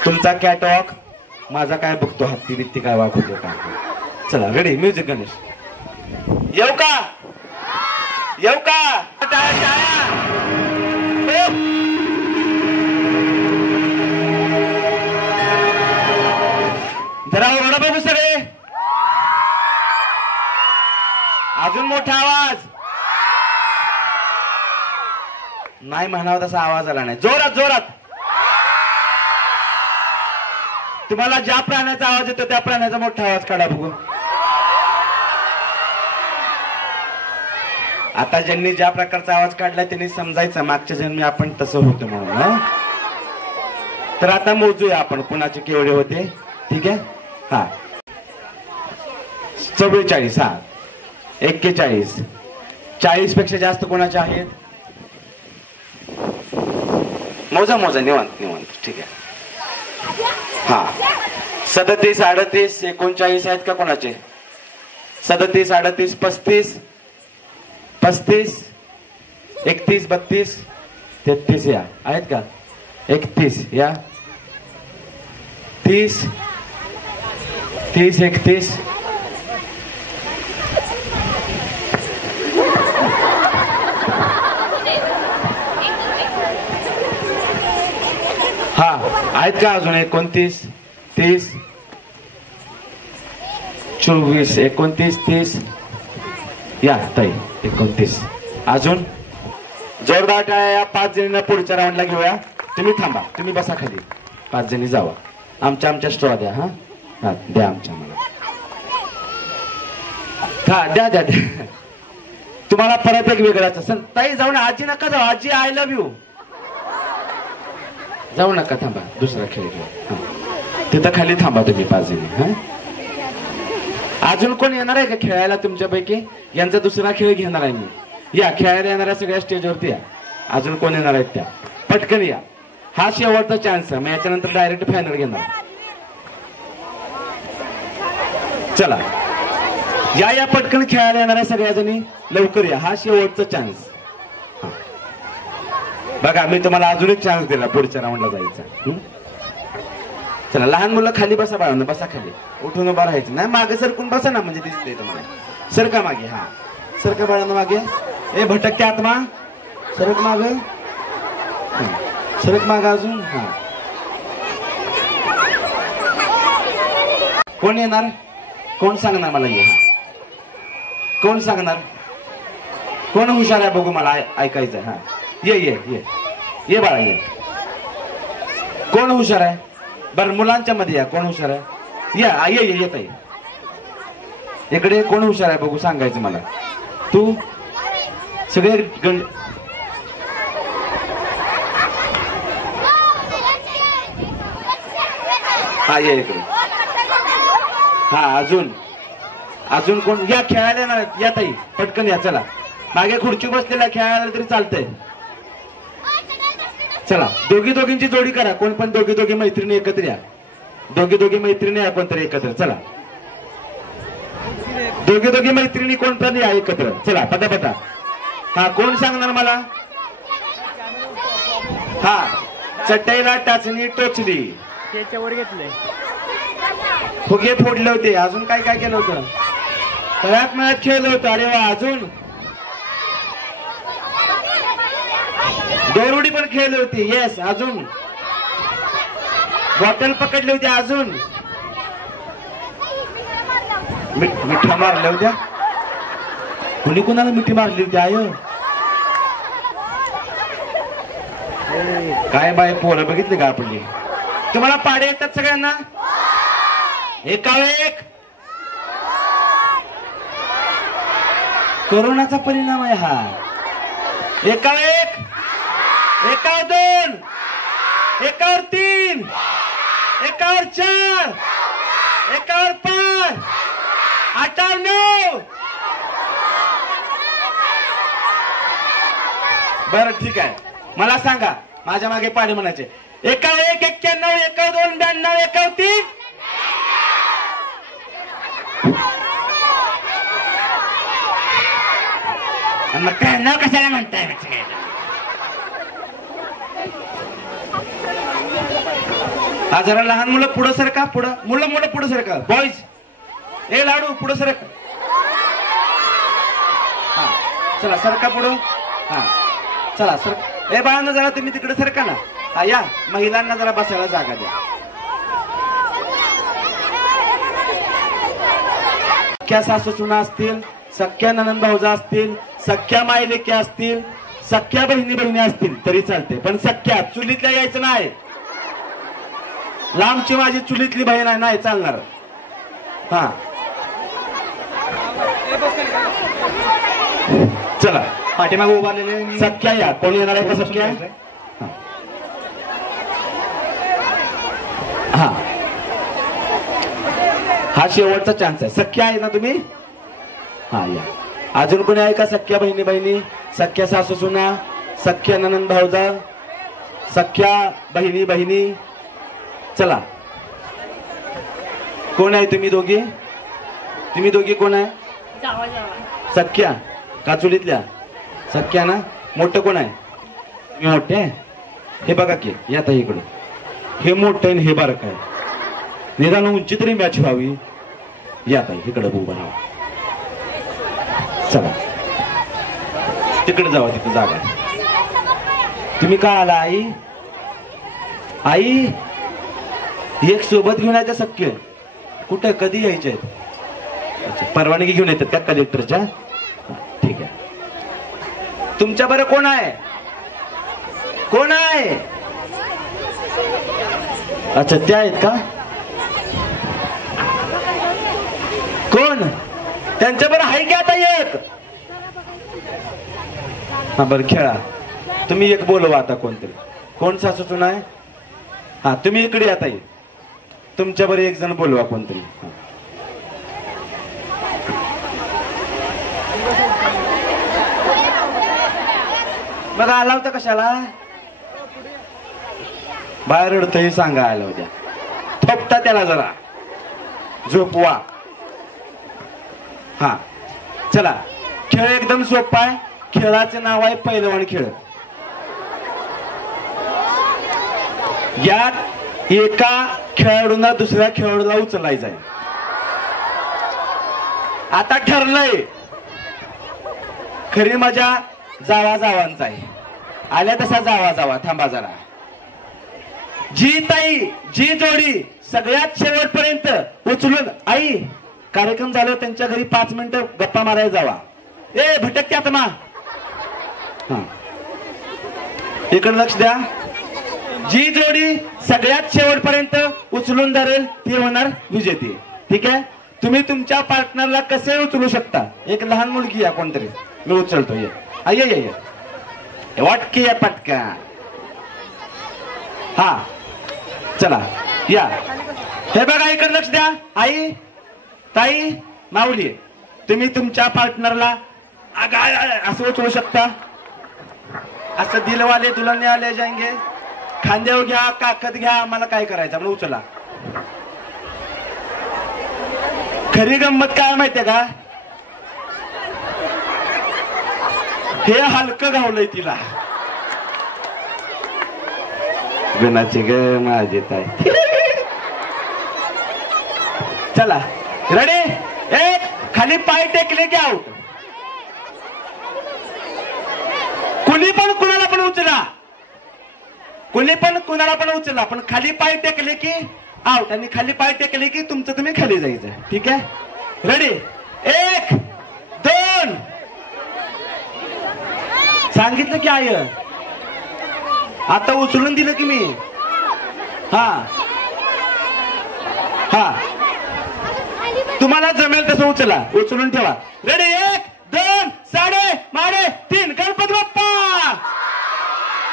तुमचा कॅटवॉक, माझा काय बघतो हत्ती बित्ती काय वाक होतो का. चला रेडी, म्युझिक गणेश. येऊ का? येऊ का? जरा ओरडा बघू सगळे. अजून मोठा आवाज नाही म्हणावा तसा आवाज आला नाही. जोरात जोरात. तुम्हाला ज्या प्राण्याचा आवाज येतो त्या प्राण्याचा मोठा आवाज काढा बघू. आता ज्यांनी ज्या प्रकारचा आवाज काढलाय त्यांनी समजायचं मागच्या जन्मी आपण तसं होतं म्हणून. तर आता मोजूया आपण कुणाचे केवढे होते. ठीक आहे. हा, 44. हा, 41. 40 पेक्षा जास्त कोणाचे आहेत? मोजा मोजा, निवांत निवांत. ठीक आहे. हा, 37, 38, 39 आहेत का कोणाचे? 37, 38, 35, 35, 31, 32, 33 या आहेत का? 31 या, 30, 31. हा, आहेत का अजून? 29, 30, 24, 29, 30 या ताई. 29. अजून जोरदार टाळ्या या 5 जणींना पुढच्या राऊंडला घेऊया. तुम्ही थांबा, तुम्ही बसा खाली. 5 जणी जावा. आमच्या स्ट्रॉ द्या. हा हा, द्या आमच्या मला. हा, द्या द्या द्या. तुम्हाला परत एक वेगळाच ताई. जाऊ ना, आजी नका जाऊ. आजी आय लव्ह यू. जाऊ नका, थांबा, दुसरा खेळ घेऊ. तिथं खाली थांबा तुम्ही 5 जणी. हा, अजून कोण येणार आहे का खेळायला तुमच्यापैकी? यांचा दुसरा खेळ घेणार आहे मी. या, खेळायला येणाऱ्या सगळ्या स्टेजवरती या. अजून कोण येणार आहेत त्या पटकन या. हा शेवटचा चान्स आहे, मग याच्यानंतर डायरेक्ट फायनल घेणार. चला या पटकन खेळायला येणाऱ्या सगळ्या जणी लवकर या. हा शेवटचा चान्स. बघा, मी तुम्हाला अजून एक चान्स दिला पुढच्या राऊंडला जायचा. चला, लहान मुलं खाली बसा, बाळांना बसा खाली. उठून उभा राहायचं नाही, मागे सरकून बसा ना, म्हणजे दिसतंय तुम्हाला. सरका मागे. हा, सरका बाळांना मागे. ए भटकते आत्मा, सरक माग, सरक माग अजून. हा, कोण येणार? कोण सांगणार मला? ये. कोण सांगणार? कोण हुशार आहे बघू, मला ऐकायचं. हा, ये ये ये ये बाळा, ये. कोण हुशार आहे? बरं, मुलांच्या मध्ये या. कोण हुशार आहे? या, ये ये येत आहे इकडे. कोण हुशार आहे बघू, सांगायचं मला. तू सगळे हा, ये इकडे. हा, अजून कोण? या, खेळायला येणार आहेत. या ताई, पटकन या. चला, मागे खुर्ची बसलेला खेळायला तरी चालतंय. चला, दोघींची जोडी करा. कोण पण दोघी मैत्रिणी एकत्र या. दोघी मैत्रिणी या कोणतरी एकत्र. चला, दोघी मैत्रिणी कोण पण या एकत्र. चला, पटा. हा, कोण सांगणार मला? हा, चटईला टाचणी टोचली, त्याच्यावर घेतलंय, फुगे फोडले होते. अजून काय काय केलं होतं? तळ्यात मळ्यात खेळलो होतो. अरे वा. अजून दोरुडी पण खेळली होती. येस. अजून बॉटल पकडली होती. अजून मिठ्या मारल्या होत्या. कुणी कुणाला मिठी मारली होती? आय काय बाय पोरं बघितली का आपली? तुम्हाला पाडे येतात सगळ्यांना? एकावर एक. कोरोनाचा परिणाम आहे हा. एकावर एक, एकावर दोन, एकावर तीन, एकावर चार, एकावर पाच, आठावर नऊ. बरं ठीक आहे. मला सांगा, माझ्या मागे पाडे म्हणायचे. एकावर एक 91, एकावर दोन 92, एकावर तीन. मग काय नाव कशाला म्हणताय? हा जरा लहान मुलं पुढं सरका. पुढं मुलं पुढं सरका. बॉईज ए लाडू पुढं सरक. हा चला सरका पुढं. हा चला सर. ए बाळांना जरा तुम्ही तिकडे सरका ना. हा या. महिलांना जरा बसायला जागा द्या. सख्या सासू सुना असतील, सख्या ननंद भाऊजा असतील, सख्या मायलेकी असतील, सख्या बहिणी असतील तरी चालते, पण सख्या चुलीतल्या यायचं नाही. लांबची माझी चुलीतली बहीण आहे नाही चालणार. हा चला पाठीमागे उभारलेले सख्या या. कोणी येणार आहे का सख्या? हा हा शेवटचा चान्स आहे. सख्या आहे ना तुम्ही? हा या. अजून कोणी आहे का? सख्या बहिणी, सख्या सासू सुना, सख्या ननंद भाऊजा, सख्या बहिणी. चला कोण आहे तुम्ही दोघी? तुम्ही दोघी कोण आहे? सख्या का चुलीतल्या? सख्या ना. मोठं कोण आहे? मी मोठे आहे. हे बघा की यात इकडे हे मोठं आहे हे बारक आहे. निदान उंची तरी मॅच व्हावी. यात इकडे उभं राहा. चला तिकडे जावा. तिथे जागा. तुम्ही का आला? आई एक सोबत घेऊन यायचं सख्य? कुठं कधी यायचे? अच्छा परवानगी घेऊन येतात का कलेक्टरच्या? ठीक आहे. तुमच्या बरं कोण आहे? कोण आहे? अच्छा त्या आहेत का? कोण? त्यांच्या बरं आहे की आता एक? हा बरं खेळा. तुम्ही एक बोलवा आता कोणतरी. कोण सासू सुना आहे? हा तुम्ही इकडे आता ये. तुमच्या बरं एक जण बोलवा कोणतरी. मग आला होता कशाला? बाहेर रडतही सांगा आला होत्या. थोपटा त्याला जरा झोपवा. हा चला खेळ एकदम सोपा आहे. खेळाचे नाव आहे पैलवान खेळ. यात एका खेळाडूला दुसऱ्या खेळाडूला उचलायचं आहे. आता ठरलंय. खरी मजा जावांचा आहे. आल्या तसा जावा. थांबा जरा. जी जोडी सगळ्यात शेवटपर्यंत उचलून. आई कार्यक्रम झाला त्यांच्या घरी 5 मिनिटं गप्पा मारायला जावा. ए भटकत्या आत्मा. हा इकडे लक्ष द्या. जी जोडी सगळ्यात शेवटपर्यंत उचलून धरेल ती होणार विजेती. ठीक आहे. तुम्ही तुमच्या पार्टनरला कसे उचलू शकता? एक लहान मुलगी या कोणतरी. मी उचलतो. ये वाटकी या पटका. हा चला या. हे बघा इकडे लक्ष द्या. आई ताई माऊली तुम्ही तुमच्या पार्टनरला असं उचलू शकता. असं दिलवाले दुल्हन आले जाएंगे. खांद्यावर घ्या काकत घ्या. मला काय करायचं म्हणून उचला. खरी गंमत काय माहितीये का? हे हलकं घावलंय तिला. गुणाची ग माझी ताई. चला रेडी एक, खाली पाय टेकले की आउट. कुणी पण कुणाला पण उचला, कुणी पण कुणाला पण उचला, पण खाली पाय टेकले की आउट आणि खाली पाय टेकले की तुमचं तुम्ही खाली जायचं. ठीक आहे, रेडी? 1 2. सांगितलं की आय, आता उचलून दिलं की मी. हा हा, तुम्हाला जमेल तसं उचला, उचलून ठेवा. रेडी? 1 2 साडे माडे 3. गणपती बाप्पा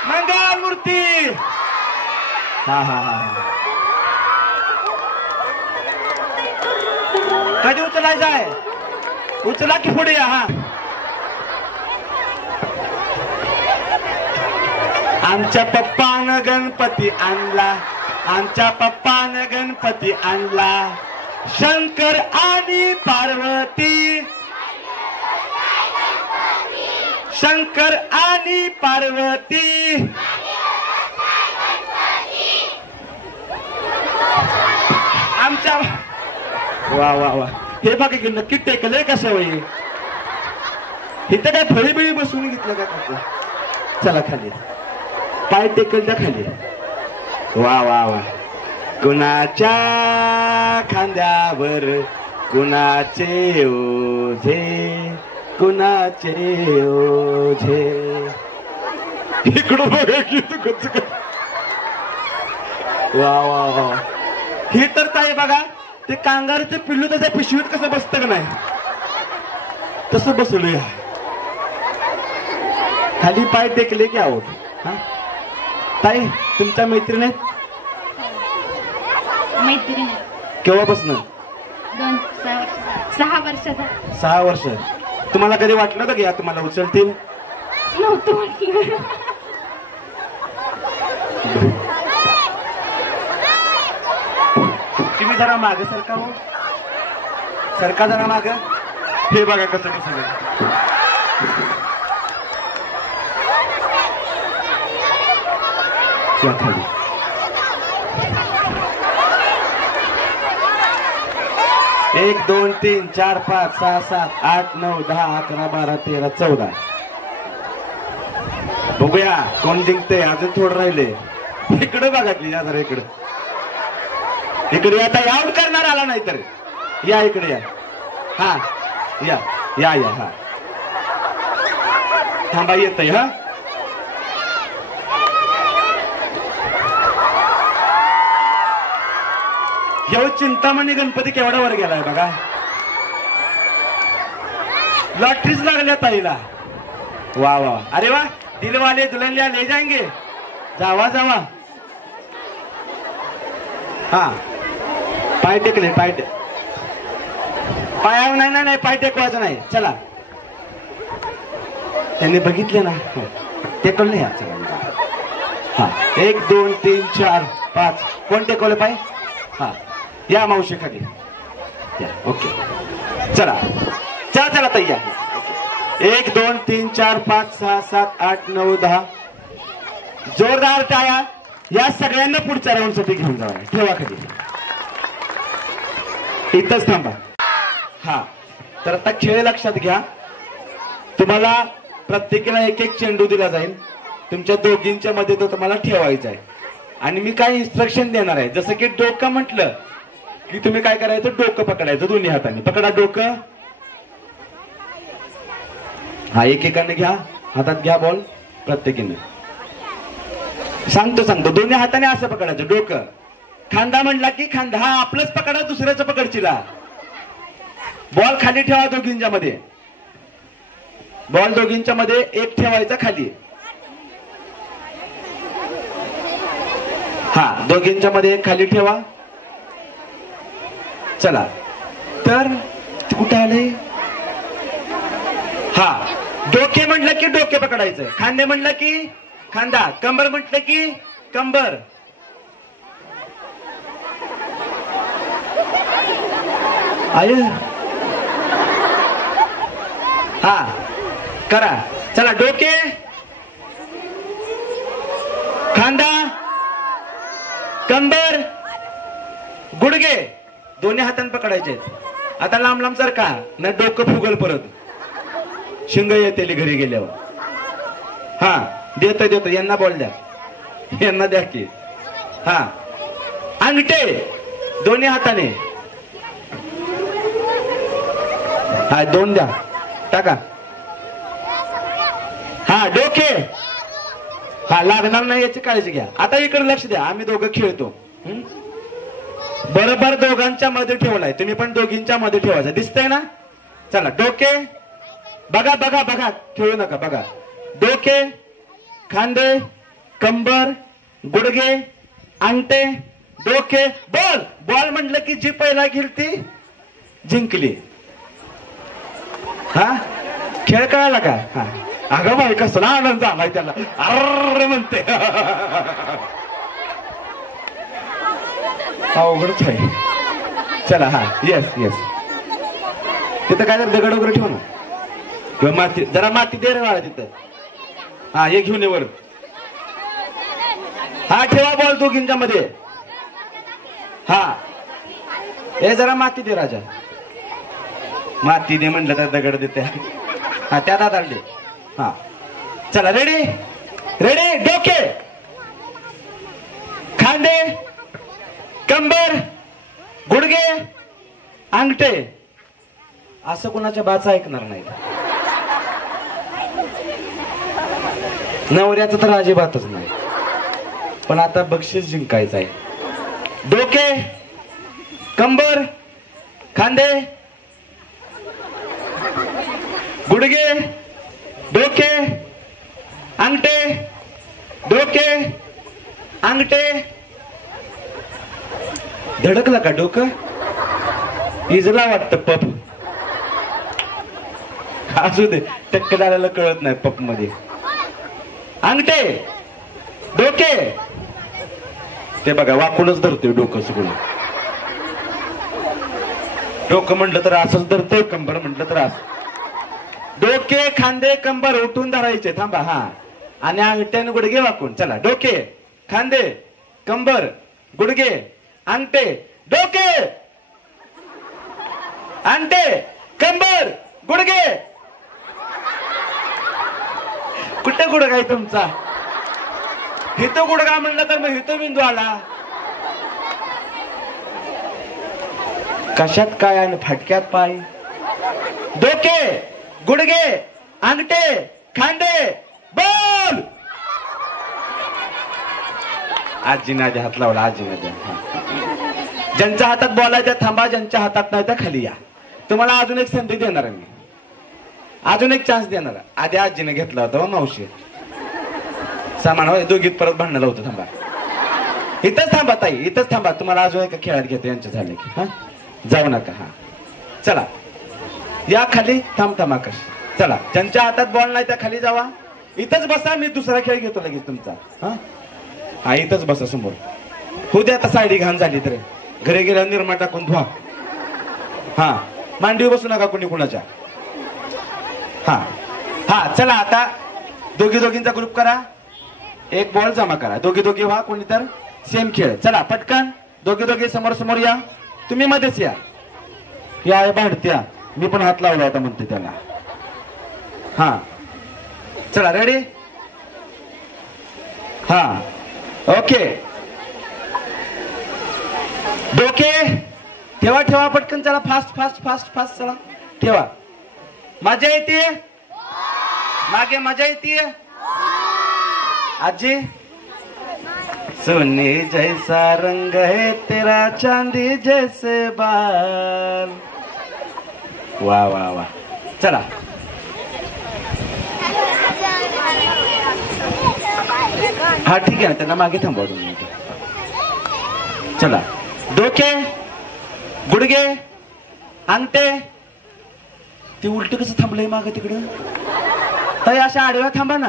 मंगल मूर्ती. हा हा हा, कधी उचलायचं आहे? उचला की पुढे या. हा, आमच्या पप्पानं गणपती आणला, आमच्या पप्पानं गणपती आणला, शंकर आणि पार्वती, शंकर आणि पार्वती. आमच्या वा वा वा, हे बघा की नक्की टेकलंय कसं वय. इथं काय फळी बिळी बसून घेतलं का काकू? चला खाली, पाय टेकल द्या खाली. वा वा वा, कुणाच्या खांद्यावर कुणाचे ओझे, कुणाचे ओझे. इकडं बघा की तू. वा वा वा, ही तर ताई बघा, ते कांगारूचं पिल्लू त्याच्या पिशवीत कसं बसतं का नाही, तसं बसवलंय. खाली पाय टेकले की आहोत. हा ताई, तुमच्या मैत्रिणी? मैत्रीण केव्हापासून? 6 वर्षाचा. 6 वर्ष. तुम्हाला कधी वाटलं होतं की या तुम्हाला उचलतील? नव्हतं वाटलं. तुम्ही जरा मागे सरका हो, सरका जरा मागे. हे बघा कसं कसं खाली. 1 2 3 4 5 6 7 8 9 10 11 12 13 14. बघूया कोण जिंकते. अजून थोडं राहिले. इकडे बघा की, या जरा इकडे, इकडे. आता आउट करणार आला नाही तर या इकडे या. हा या या या. हा थांबा, येतंय. हा येऊ. चिंतामणी गणपती केवढा वर गेलाय बघा. लॉटरीच लागल्या ताईला. वा वा, अरे वा. दिलवाले दुल्हनिया ले जाएंगे. जावा जावा. हा, पाय टेकले, पाय पायावर नाही नाही, पाय टेकवायचं नाही. चला, त्यांनी बघितले ना, टेकवलं नाही. चला. हा, 1 2 3 4 5. कोण टेकवलं पाय? हा, या मावशी खाली या. ओके, चला चला चला ताई या. 1 2 3 4 5 6 7 8 9 10. जोरदार टाळ्या. या सगळ्यांना पुढच्या राऊंड साठी घेऊन जावा. ठेवा खाली, इथंच थांबा. हा, तर आता खेळ लक्षात घ्या. तुम्हाला प्रत्येकाला एक एक चेंडू दिला जाईल. तुमच्या दोघींच्या मध्ये तो तुम्हाला ठेवायचा आहे. आणि मी काय इन्स्ट्रक्शन देणार आहे. जसं की डोकं म्हटलं की तुम्ही काय करायचं, डोकं पकडायचं दोन्ही हाताने. पकडा डोकं. हा, एकेकाने घ्या, हातात घ्या बॉल प्रत्येकीने. सांगतो दोन्ही हाताने असं पकडायचं डोकं. खांदा म्हणला की खांदा. हा, आपलंच पकडा, दुसऱ्याचं पकडचिला. बॉल खाली ठेवा दोघींच्या मध्ये. बॉल दोघींच्या मध्ये एक ठेवायचा खाली. हा, दोघींच्या मध्ये एक खाली ठेवा. चला, तर कुठे आले? हा, डोके म्हटलं की डोके पकडायचं. खांदे म्हटलं की खांदा. कंबर म्हटलं की कंबर. आय, हा करा. चला, डोके, खांदा, कंबर, गुडघे दोन्ही हातांनी पकडायचे. आता लांब लांब सर का नाही डोकं फुगल परत शिंग येते घरी गेल्यावर हा देतो यांना बोल द्या यांना द्या की हा अंगठे दोन्ही हाताने हा 2 द्या टाका हा डोके हा लागणार नाही याची काळजी घ्या आता इकडे लक्ष द्या आम्ही दोघं खेळतो बरोबर दोघांच्या मध्ये ठेवलाय तुम्ही पण दोघींच्या मध्ये ठेवायचं दिसतंय ना चला डोके बघा बघा बघा खेळू नका बघा डोके खांदे कंबर गुडघे अंगठे डोके बॉल बॉल म्हटलं की जी पहिला घेईल ती जिंकली हा खेळ कळाला का हा अगं बाई कसला आनंद झालाय त्याला अर्र म्हणते अवघडच आहे चला हा येस तिथं काय दगड वगैरे ठेव ना किंवा माती जरा माती दे रे बाळा तिथं हा हे घेऊन ये वर हा ठेवा बॉल दोघींच्या मध्ये हा हे जरा माती दे राजा माती दे म्हणलं तर दगड देते हा त्या दादाला दे हा चला रेडी डोके खांदे कंबर गुडघे अंगठे असं कोणाच्या बाचा ऐकणार नाही नवऱ्याचं तर अजिबातच नाही पण आता बक्षीस जिंकायचं आहे डोके कंबर खांदे गुडघे डोके अंगठे डोके अंगठे धडकला का डोकं इजला वाटतं पप असू दे टक्केदाराला कळत नाही पप मध्ये अंगठे डोके ते बघा वाकूनच धरतोय डोकं सगळं डोकं म्हटलं तर असंच धरतोय कंबर म्हटलं तर असं डोके खांदे कंबर उठून धरायचे थांबा हा आणि अंगठ्याने गुडघे वाकून चला डोके खांदे कंबर गुडघे अंगठे डोके अंगठे कंबर गुडघे कुठे गुडघा आहे तुमचा हितो गुडघा म्हणलं तर मग हितो बिंदू आला कशात काय आणि फाटक्यात पाय डोके गुडघे अंगठे खांदे बोल आजीने आधी हात लावला आजीने ज्यांच्या हातात बोलायचं थांबा ज्यांच्या हातात नाही त्या खाली या तुम्हाला अजून एक संधी देणार मी अजून एक चान्स देणार आधी आजीने घेतला होता मावशी सामान दोघीत परत भांडणाला होतं थांबा इथंच थांबा ताई इथंच थांबा तुम्हाला अजून एका खेळात घेतो यांच्या झाले की हा जाऊ नका हा चला या खाली थांब आकाश चला ज्यांच्या हातात बॉल नाही त्या खाली जावा इथंच बसा मी दुसरा खेळ घेतो लगेच तुमचा हा इथंच बसा समोर हो दे आता साडी घाण झाली तर घरी गेल्या निरमा टाकून धुवा हा मांडीवर बसू नका कोणी कुणाच्या हा हा चला आता दोघींचा ग्रुप करा एक बॉल जमा करा दोघी व्हा कोणी तर सेम खेळ चला पटकन दोघी समोर या तुम्ही मध्येच या भांडत्या मी पण हात लावला होता म्हणते त्याला हा चला रेडी हा ओके डोके ठेवा पटकन चला फास्ट चला ठेवा मजा येते मागे मजा येते आजी सोने जैसा रंग है तेरा चांदी जैसे बाल वाह चला हा ठीक आहे ना त्यांना मागे थांबवा 2 मिनिटं चला डोके गुडघे अंगठे ती उलट कसं थांबलंय मागे तिकडं ताई अशा आडव्या थांबा ना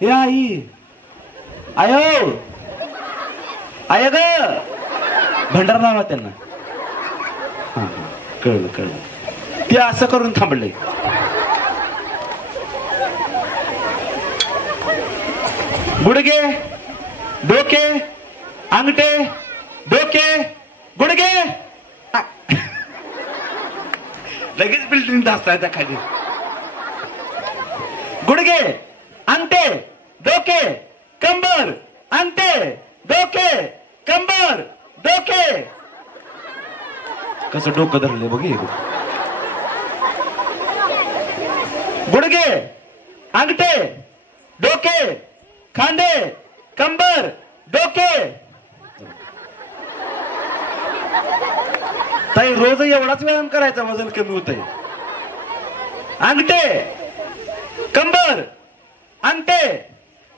हे आई आयो आय ग भंडारा लावा त्यांना हा कळलं ते असं करून थांबलंय गुडघे डोके अंगठे डोके गुडघे लगेच बिल्डिंग धासायचा खाली. गुडघे, अंगठे, डोके, कंबर, अंगठे, डोके, कंबर, डोके. कसं डोकं धरले बघ. गुडघे, अंगठे, डोके, खांदे, कंबर, डोके. ताई रोज एवढाच व्यायाम करायचा, वजन कमी होत आहे. अंगठे, कंबर, अंगठे,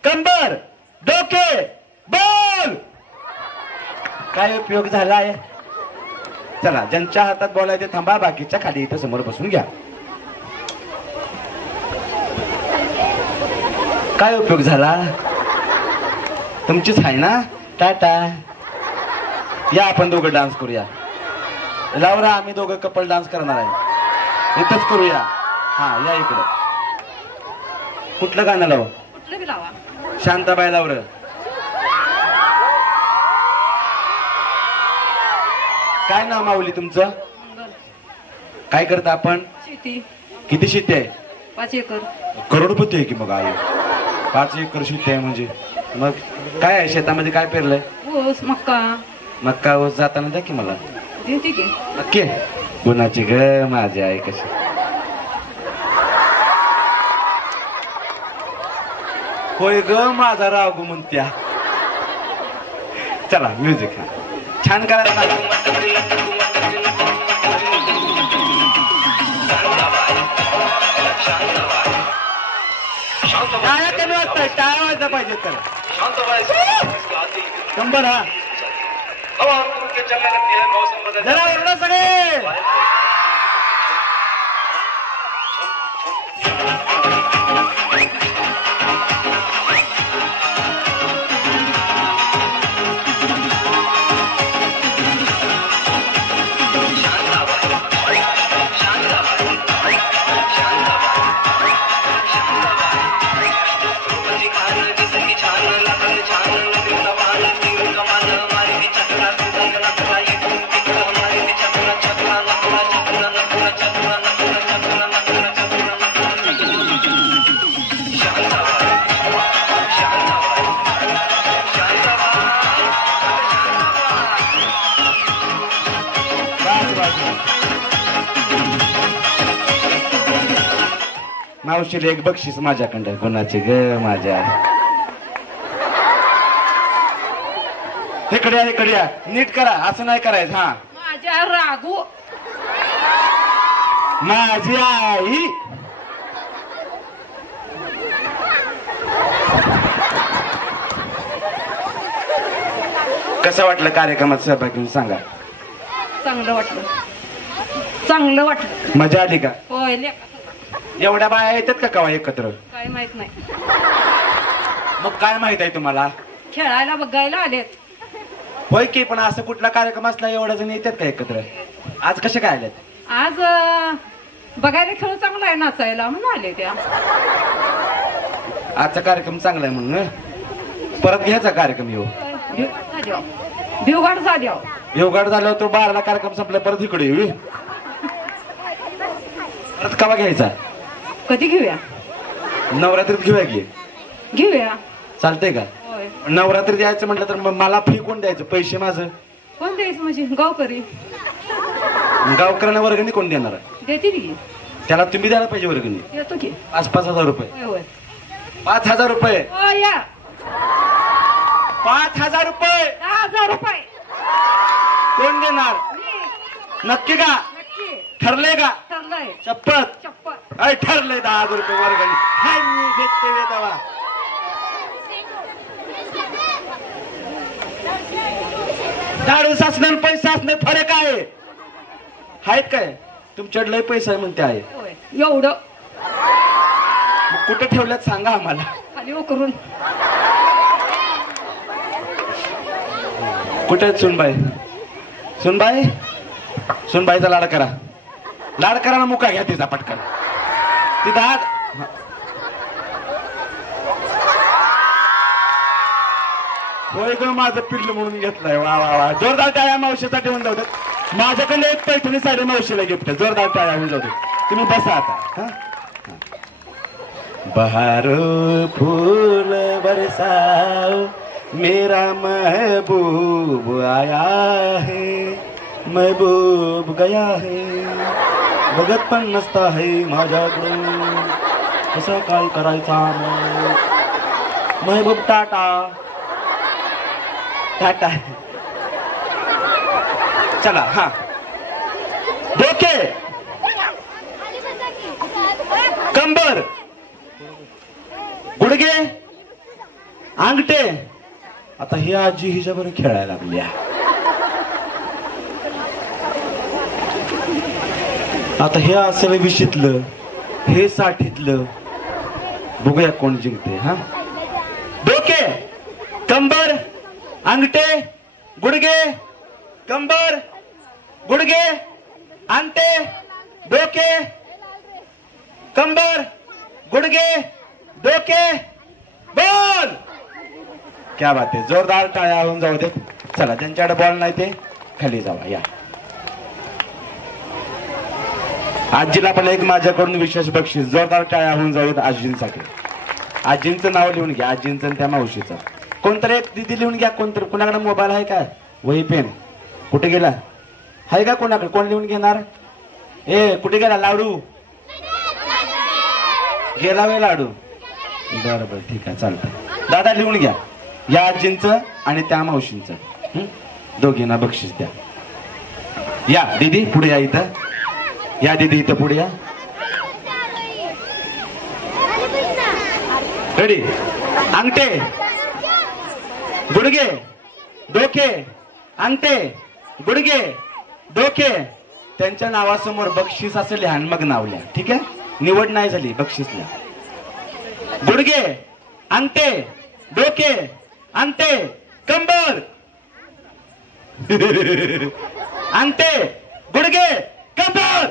कंबर, डोके, बोल. काय उपयोग झालाय? चला, ज्यांच्या हातात बॉल आहे ते थांबा, बाकीच्या खाली इथं समोर बसून घ्या. काय उपयोग झाला? तुमचीच आहे ना. टाटा. या आपण दोघं डान्स करूया. लावरा, आम्ही दोघं कपल डान्स करणार आहे. इथंच करूया. हा, या इकडं. कुठलं गाणं लाव? कुठलं बी लावा. शांताबाई लावर. काय नाव माऊली तुमचं? काय करता आपण? शेती. किती शेती आहे? 5 एकर. करोडपती आहे की मग आई. 5 एकर शेती आहे म्हणजे मग काय आहे शेतामध्ये? काय पेरलंय? ऊस, मक्का. मक्का ऊस जाताना द्या की मला. देते की. नक्की. गुणाची ग माझी आई कशी. होय ग माझा रागू म्हणत्या. चला म्युझिक छान करायला. टाळ्या कमी वाजताय, टाळ्या वाजता पाहिजे. तर कंबर. हा जरा ओरडा सगळे. मावशीला एक बक्षीस माझ्याकडं. गुणाची ग माझ्या. इकडे इकडे या. नीट करा, असं नाही करायचं. हा. माझ्या रागू. माझी आई. कसं वाटलं कार्यक्रमात सहभागी घेऊन सांगा. चांगलं वाटलं. चांगलं वाटलं. मजा आली का? होय. एवढ्या बाया येतात का कवा एकत्र? काय माहित नाही. मग काय माहित आहे तुम्हाला? खेळायला बघायला आलेत. होय की, पण असं कुठला कार्यक्रम असला एवढ्या जण येतात का एकत्र? आज कसे काय आलेत? आज बघायला खेळ चांगला आहे, नाचायला म्हणून आले त्या. आजचा कार्यक्रम चांगला आहे म्हणून परत घ्यायचा कार्यक्रम. येऊ भिवगाड झाल्या. भिवगाड झाल्यावर तो 12ला कार्यक्रम संपला, परत इकडे येऊ. परत कवा घ्यायचा? कधी घेऊया? नवरात्रीत घेऊया की. घेऊया. चालतंय का? नवरात्री द्यायचं म्हटलं तर मग मला फी कोण द्यायचं? पैसे माझं कोण द्यायचं? म्हणजे गावकरी. गावकऱ्यांना वर्गणी कोण देणार? देते की. त्याला तुम्ही द्यायला पाहिजे वर्गणी. येतो की. 5,000 रुपये. 5,000 रुपये. 5,000 रुपये. 10,000 रुपये. कोण देणार? नक्की का? ठरले का? ठरलंय. शपथ. अय ठरलंय. 10,000 रुपये वर्गणी. हाय मी भेटते वेदावा. दारू सासणं पैसे असणं फरक आहे. आहेत काय? तुमच्याकडे लय पैसा आहे म्हणते आहे. एवढं कुठे ठेवल्यात सांगा आम्हाला. खाली उकरून. कुठे आहेत सुनबाई? सुनबाई, सुनबाईचा लाड करा. लाड करा ना. मुका घ्या तिचा पटकन. तिथं हात. होय ग माझं पिल्लू म्हणून घेतलंय. वा वा वा, जोरदार टाळ्या मावशीसाठी होऊन जाऊ दे. माझ्याकडे एक पैठणी साडी मावशीला गिफ्ट, जोरदार टाळ्या होऊन जाऊ दे. तुम्ही बसा आता. बहारो फूल बरसाओ मेरा महबूब आया है, महबूब गया है, बघत पण नसता है माझ्याकडून कसं काय करायचा. महबूब टाटा टाटा. चला हा, डोके, कंबर, गुडघे, अंगठे. आता ही आजी हिच्याबरोबर खेळायला लागल्या. आता हे असं विशीतलं, हे साठीतलं. बघूया कोण जिंकते. हा, डोके, कंबर, अंगठे, गुडघे, कंबर, गुडघे, अंगठे, डोके, कंबर, गुडघे, डोके, बॉल. क्या बात आहे, जोरदार टाळ्या होऊन जाऊ दे. चला, ज्यांच्याकडे बॉल नाही ते खाली जावा. या आजीला पण एक माझ्याकडून विशेष बक्षीस, जोरदार टाळ्या होऊन जाऊयात आजींसाठी. आजींचं नाव लिहून घ्या, आजींचं आणि त्या मावशीचं. कोणतरी एक दिदी लिहून घ्या. कोणतरी, कोणाकडे मोबाईल आहे का, वही पेन कुठे गेला आहे का कोणाकडे, कोण लिहून घेणार. ए कुठे गेला लाडू, गेला वे लाडू. बरं बरं ठीक आहे चालतंय. दादा लिहून घ्या, या आजींचं आणि त्या मावशींचं. दोघींना बक्षीस द्या. या दीदी पुढे या, इथं या दीदी, इथं पुढे या. रेडी. अंगठे, गुडघे, डोके, अंगठे, गुडघे, डोके. त्यांच्या नावासमोर बक्षीस असं लिहा, मग नाव लिहा. ठीक आहे, निवड नाही झाली, बक्षीस लिहा. गुडघे, अंगठे, डोके, अंगठे, कंबर, अंगठे, गुडघे, कंबर.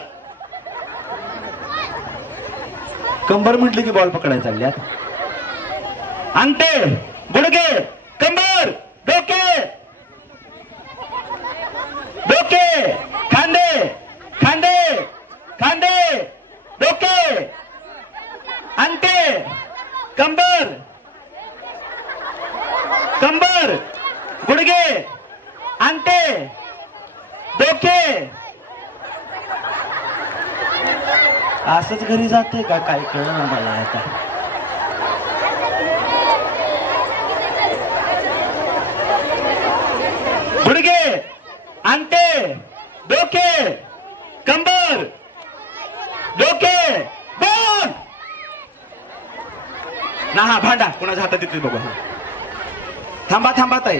कंबर म्हटली की बॉल पकडायला चालल्यात. अंगठे, गुडघे, कंबर, डोके, डोके, खांदे, खांदे, खांदे, डोके, अंगठे, कंबर, कंबर, गुडघे, अंगठे, डोके. असंच घरी जाते का काय कळलं मला आता. गुडघे, अंगठे, डोके, कंबर, डोके, बॉल. ना हा भांडा कोणाच्या हातात येते बघू. थांबा थांबा ताई,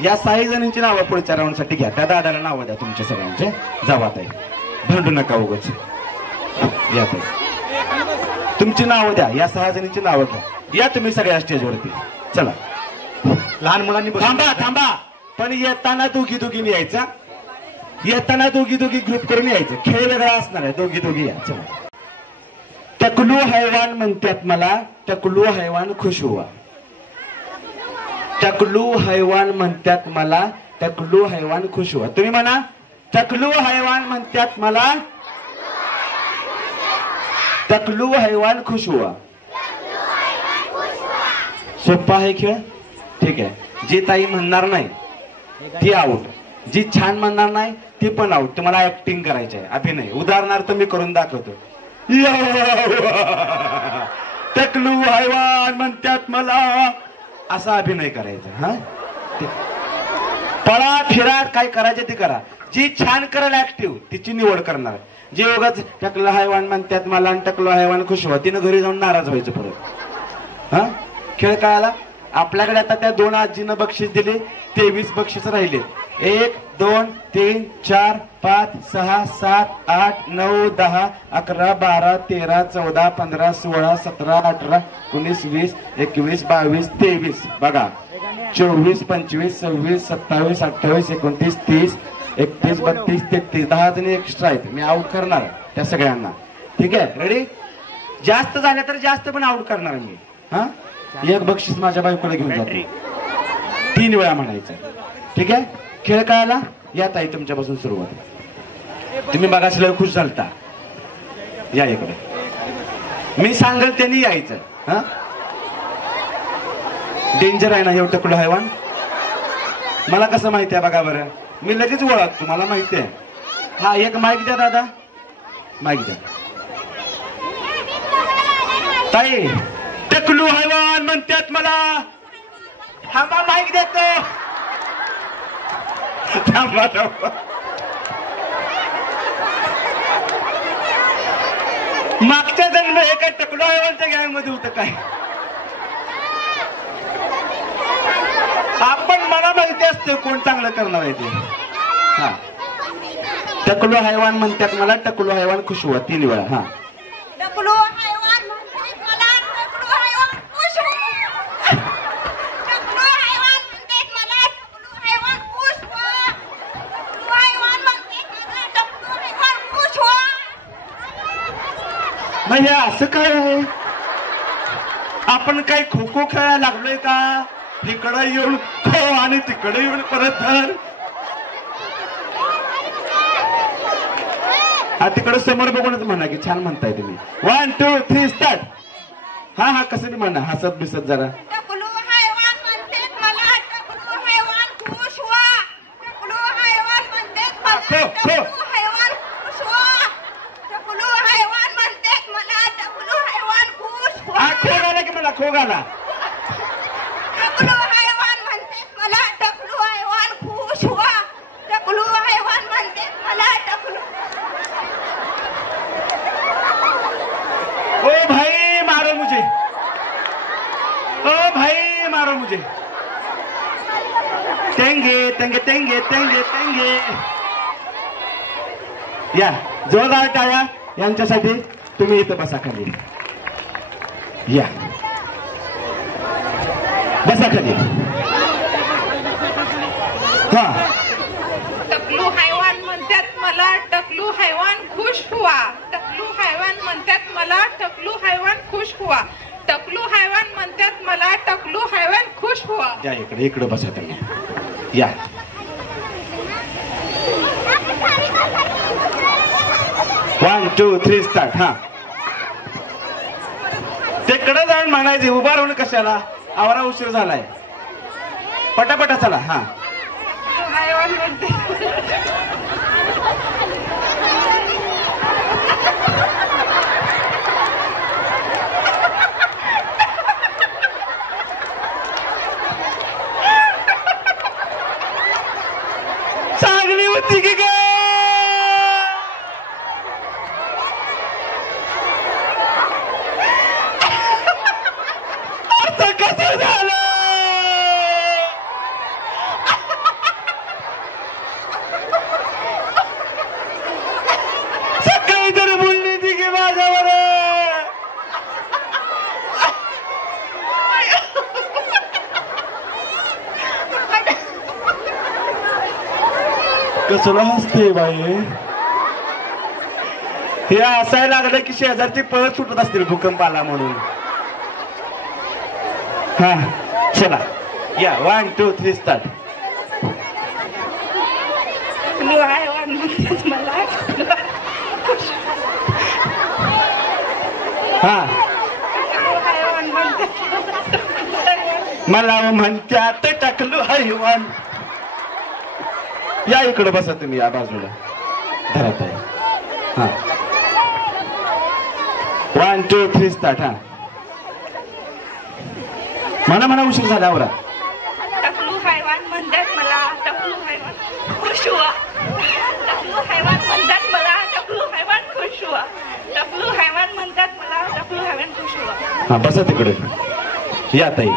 या 6 जणांची नावं पुढच्या राऊंडसाठी घ्या. त्या दादाला नावं द्या तुमच्या सगळ्यांचे. जावा ताई, भांडू नका उगाच. या ताई, तुमची नावं द्या, या 6 जणांची नावं घ्या. या तुम्ही सगळ्या स्टेजवरती. चला, लहान मुलांनी थांबा थांबा, पण येताना दोघी दोघीने यायचा. येताना दोघी दोघी ग्रुप करून यायचं. खेळ वेगळा असणार आहे, दोघी दोघी या. चला. टकलू हैवान म्हणतात मला, टकलू हैवान खुश हुआ. टकलू हैवान म्हणतात मला, टकलू हैवान खुश हुआ. तुम्ही म्हणा, टकलू हैवान म्हणतात मला, टकलू हैवान खुश हुआ. सोपा आहे खेळ. ठीक आहे, जी ताई म्हणणार नाही ती आउट, जी छान म्हणणार नाही ती पण आउट. तुम्हाला ऍक्टिंग करायची आहे, अभिनय. उदाहरणार्थ मी करून दाखवतो. टकलू हैवान म्हणतात मला, असा अभिनय करायचा. हा, पळा फिरा, काय करायचं ते करा. जी छान करेल ऍक्टिव्ह तिची निवड करणार. जे उगाच टकलू हैवान म्हणतात मला आणि टकलू हैवान खुश व्हा, तिनं घरी जाऊन नाराज व्हायचं परत. हा, खेळ कळाला. आपल्याकडे आता त्या 2 आजीनं बक्षीस दिले, 23 बक्षीस राहिले. 1 2 3 4 5 6 7 8 9 10 11 12 13 14 15 16 17 18 19 20 21 22 23. बघा, 24 25 26 27 28 29 30 31 32 33. 10 जणी एक्स्ट्रा आहेत. मी आउट करणार त्या सगळ्यांना. ठीक आहे, रेडी. जास्त झाले तर जास्त पण आउट करणार मी. हा, एक बक्षीस माझ्या बायकोला घेऊन जातो. 3 वेळा म्हणायचं. ठीक आहे, खेळ कळाला? या ताई तुमच्यापासून सुरुवात. तुम्ही बघाच लय खुश झालता. या इकडे, मी सांगेल त्यांनी यायचं. हा, डेंजर आहे ना हे टकलू हैवान. मला कसं माहिती आहे बघा बरं, मी लगेच ओळखतो, मला माहिती आहे. हा, एक माईक द्या दादा, माईक द्या. ताई, टकलू हैवान म्हणतात मला. थांबा, माईक देतो. थांबा थांबा. मागच्या जन्म एका टकलू हैवानच्या गँग मध्ये होतं काय? आपण, मला माहिती असतं कोण चांगलं करणार आहे ते. हा, टकलू हैवान म्हणतात मला. टकलू हैवान खुश हुआ 3 वेळा. हा, टकलू हैवान म्हणतात मला. टकलू हैवान खुश हुआ. टकलू हैवान म्हणतात मला. टकलू हैवान खुश हुआ. टकलू हैवान म्हणतात मला. टकलू हैवान खुश हुआ. म्हणजे असं काय आहे? आपण काय खो खो खेळायला लागलोय का? इकडं येऊन खो आणि तिकडे येऊन परत धर. तिकडं समोर बघूनच म्हणा की छान म्हणताय तुम्ही. 1 2 3 स्टार्ट. हा हा, कसं बी म्हणा, हसत बिसत जरा. टकलू हैवान म्हणतात मला. टकलू हैवान खुश हुआ. टकलू हैवान म्हणतात मला. टकलू हैवान खुश हुआ. टकलू हैवान म्हणतात मला. टकलू हैवान खुश हुआ. हा, खो गाला की मला, खो गाला. टकलू हैवान म्हणतात मला. टकलू हैवान खुश हुआ. टकलू हैवान म्हणतात मला. टकलू. ओ भाई मारो मुझे, ओ भाई मारो मुझे. तेंगे तेंगे तेंगे तेंगे तेंगे. या, जोरदार टाळ्या यांच्यासाठी. तुम्ही इथं बसा खाली. या, बसा खाली. हा, टकलू हैवान म्हणतात मला. टकलू हैवान खुश हुआ. टकलू हैवान म्हणतात मला. टकलू हैवान खुश हुआ. टकलू हैवान म्हणतात मला. टकलू हैवान खुश हुआ. या इकडे, इकडे बसा तुम्ही. या, वन टू थ्री स्टार्ट. हा, तिकडे जाऊन म्हणायचे, उभा राहून कशाला? आवरा उशीर झालाय, पटापटा चला. हा, हैवान म्हणते. चांगली होती की काय? असं कसं झालं? सकाळी तर बोलली ती की माझ्यावर. कसला हसते बाई? हे असायला लागलं की शेजारची पळत सुटत असतील भूकंप आला म्हणून. हा, चला या, 1 2 3 स्टार्ट. टकलू हैवान म्हणतात मला. हा, टकलू हैवान म्हणतात मला म्हणत्यात टकलू हैवान. या इकडे बसा तुम्ही, या बाजूला धरत आहे. हा, 1 2 3 स्टार्ट. हा, म्हणा म्हणा, उशीर झाला. आवरा. टकलू हैवान म्हणतात मला. टकलू हैवान खुश हुआ. टकलू हैवान म्हणतात मला. टकलू हैवान खुश हुआ. टकलू हैवान म्हणतात मला. टकलू हैवान खुश हुआ. हा, बसा तिकडे. या ताई.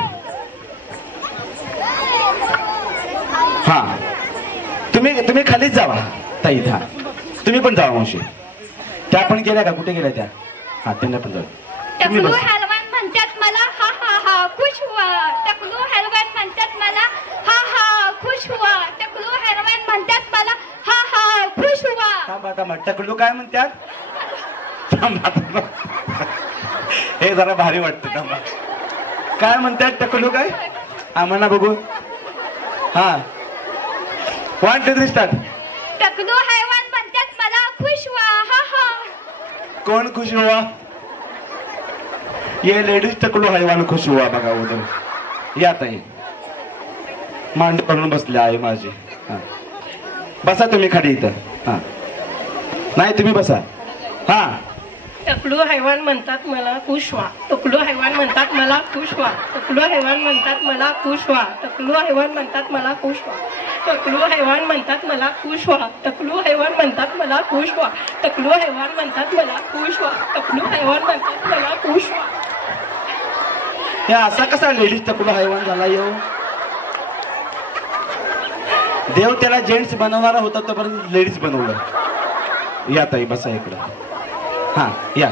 हा, तुम्ही खालीच जावा ताई. हा, तुम्ही पण जावा मावशी. त्या पण गेल्या का? कुठे गेल्या त्या? हा, त्यांना पण जाऊ. टकलू हैवान म्हणतात मला. हा हा हा खुश हुआ. टकलू हैवान म्हणतात मला. हा हा खुश हुआ. टकलू हैवान म्हणतात मला. हा हा खुश हुआ. थांबा थांबा, टकलू काय म्हणतात? थांबा थांबा, हे जरा भारी वाटतं. थांबा, काय म्हणतात टकलू? काय? हा, म्हणा बघू. हा 1 2 3 स्टार्ट. टकलू हैवान म्हणतात मला खुश व्हा हा हा. कोण खुश हुआ? ये लेडीज टकलू हैवान खुश हुआ बघा उदर. या ताई मांडी करून बसले आहे माझी. हा बसा तुम्ही खाली इथं. हा नाही तुम्ही बसा. हा टकलू हैवान म्हणतात मला खुश व्हा. टकलू हैवान म्हणतात मला खुश व्हा. टकलू हैवान म्हणतात मला खुश व्हा. टकलू हैवान म्हणतात मला खुश व्हा. टकलू हैवान म्हणतात मला खुश व्हा. टकलू हैवान म्हणतात मला खुश व्हा. टकलू हैवान म्हणतात मला खुश व्हा. टकलू हैवान म्हणतात मला खुश व्हा. हे असा कसा लेडीज टकलू हैवान झाला येऊ? देव त्याला जेंट्स बनवणारा होता तोपर्यंत लेडीज बनवलं. या ताई बसा इकडं. हा या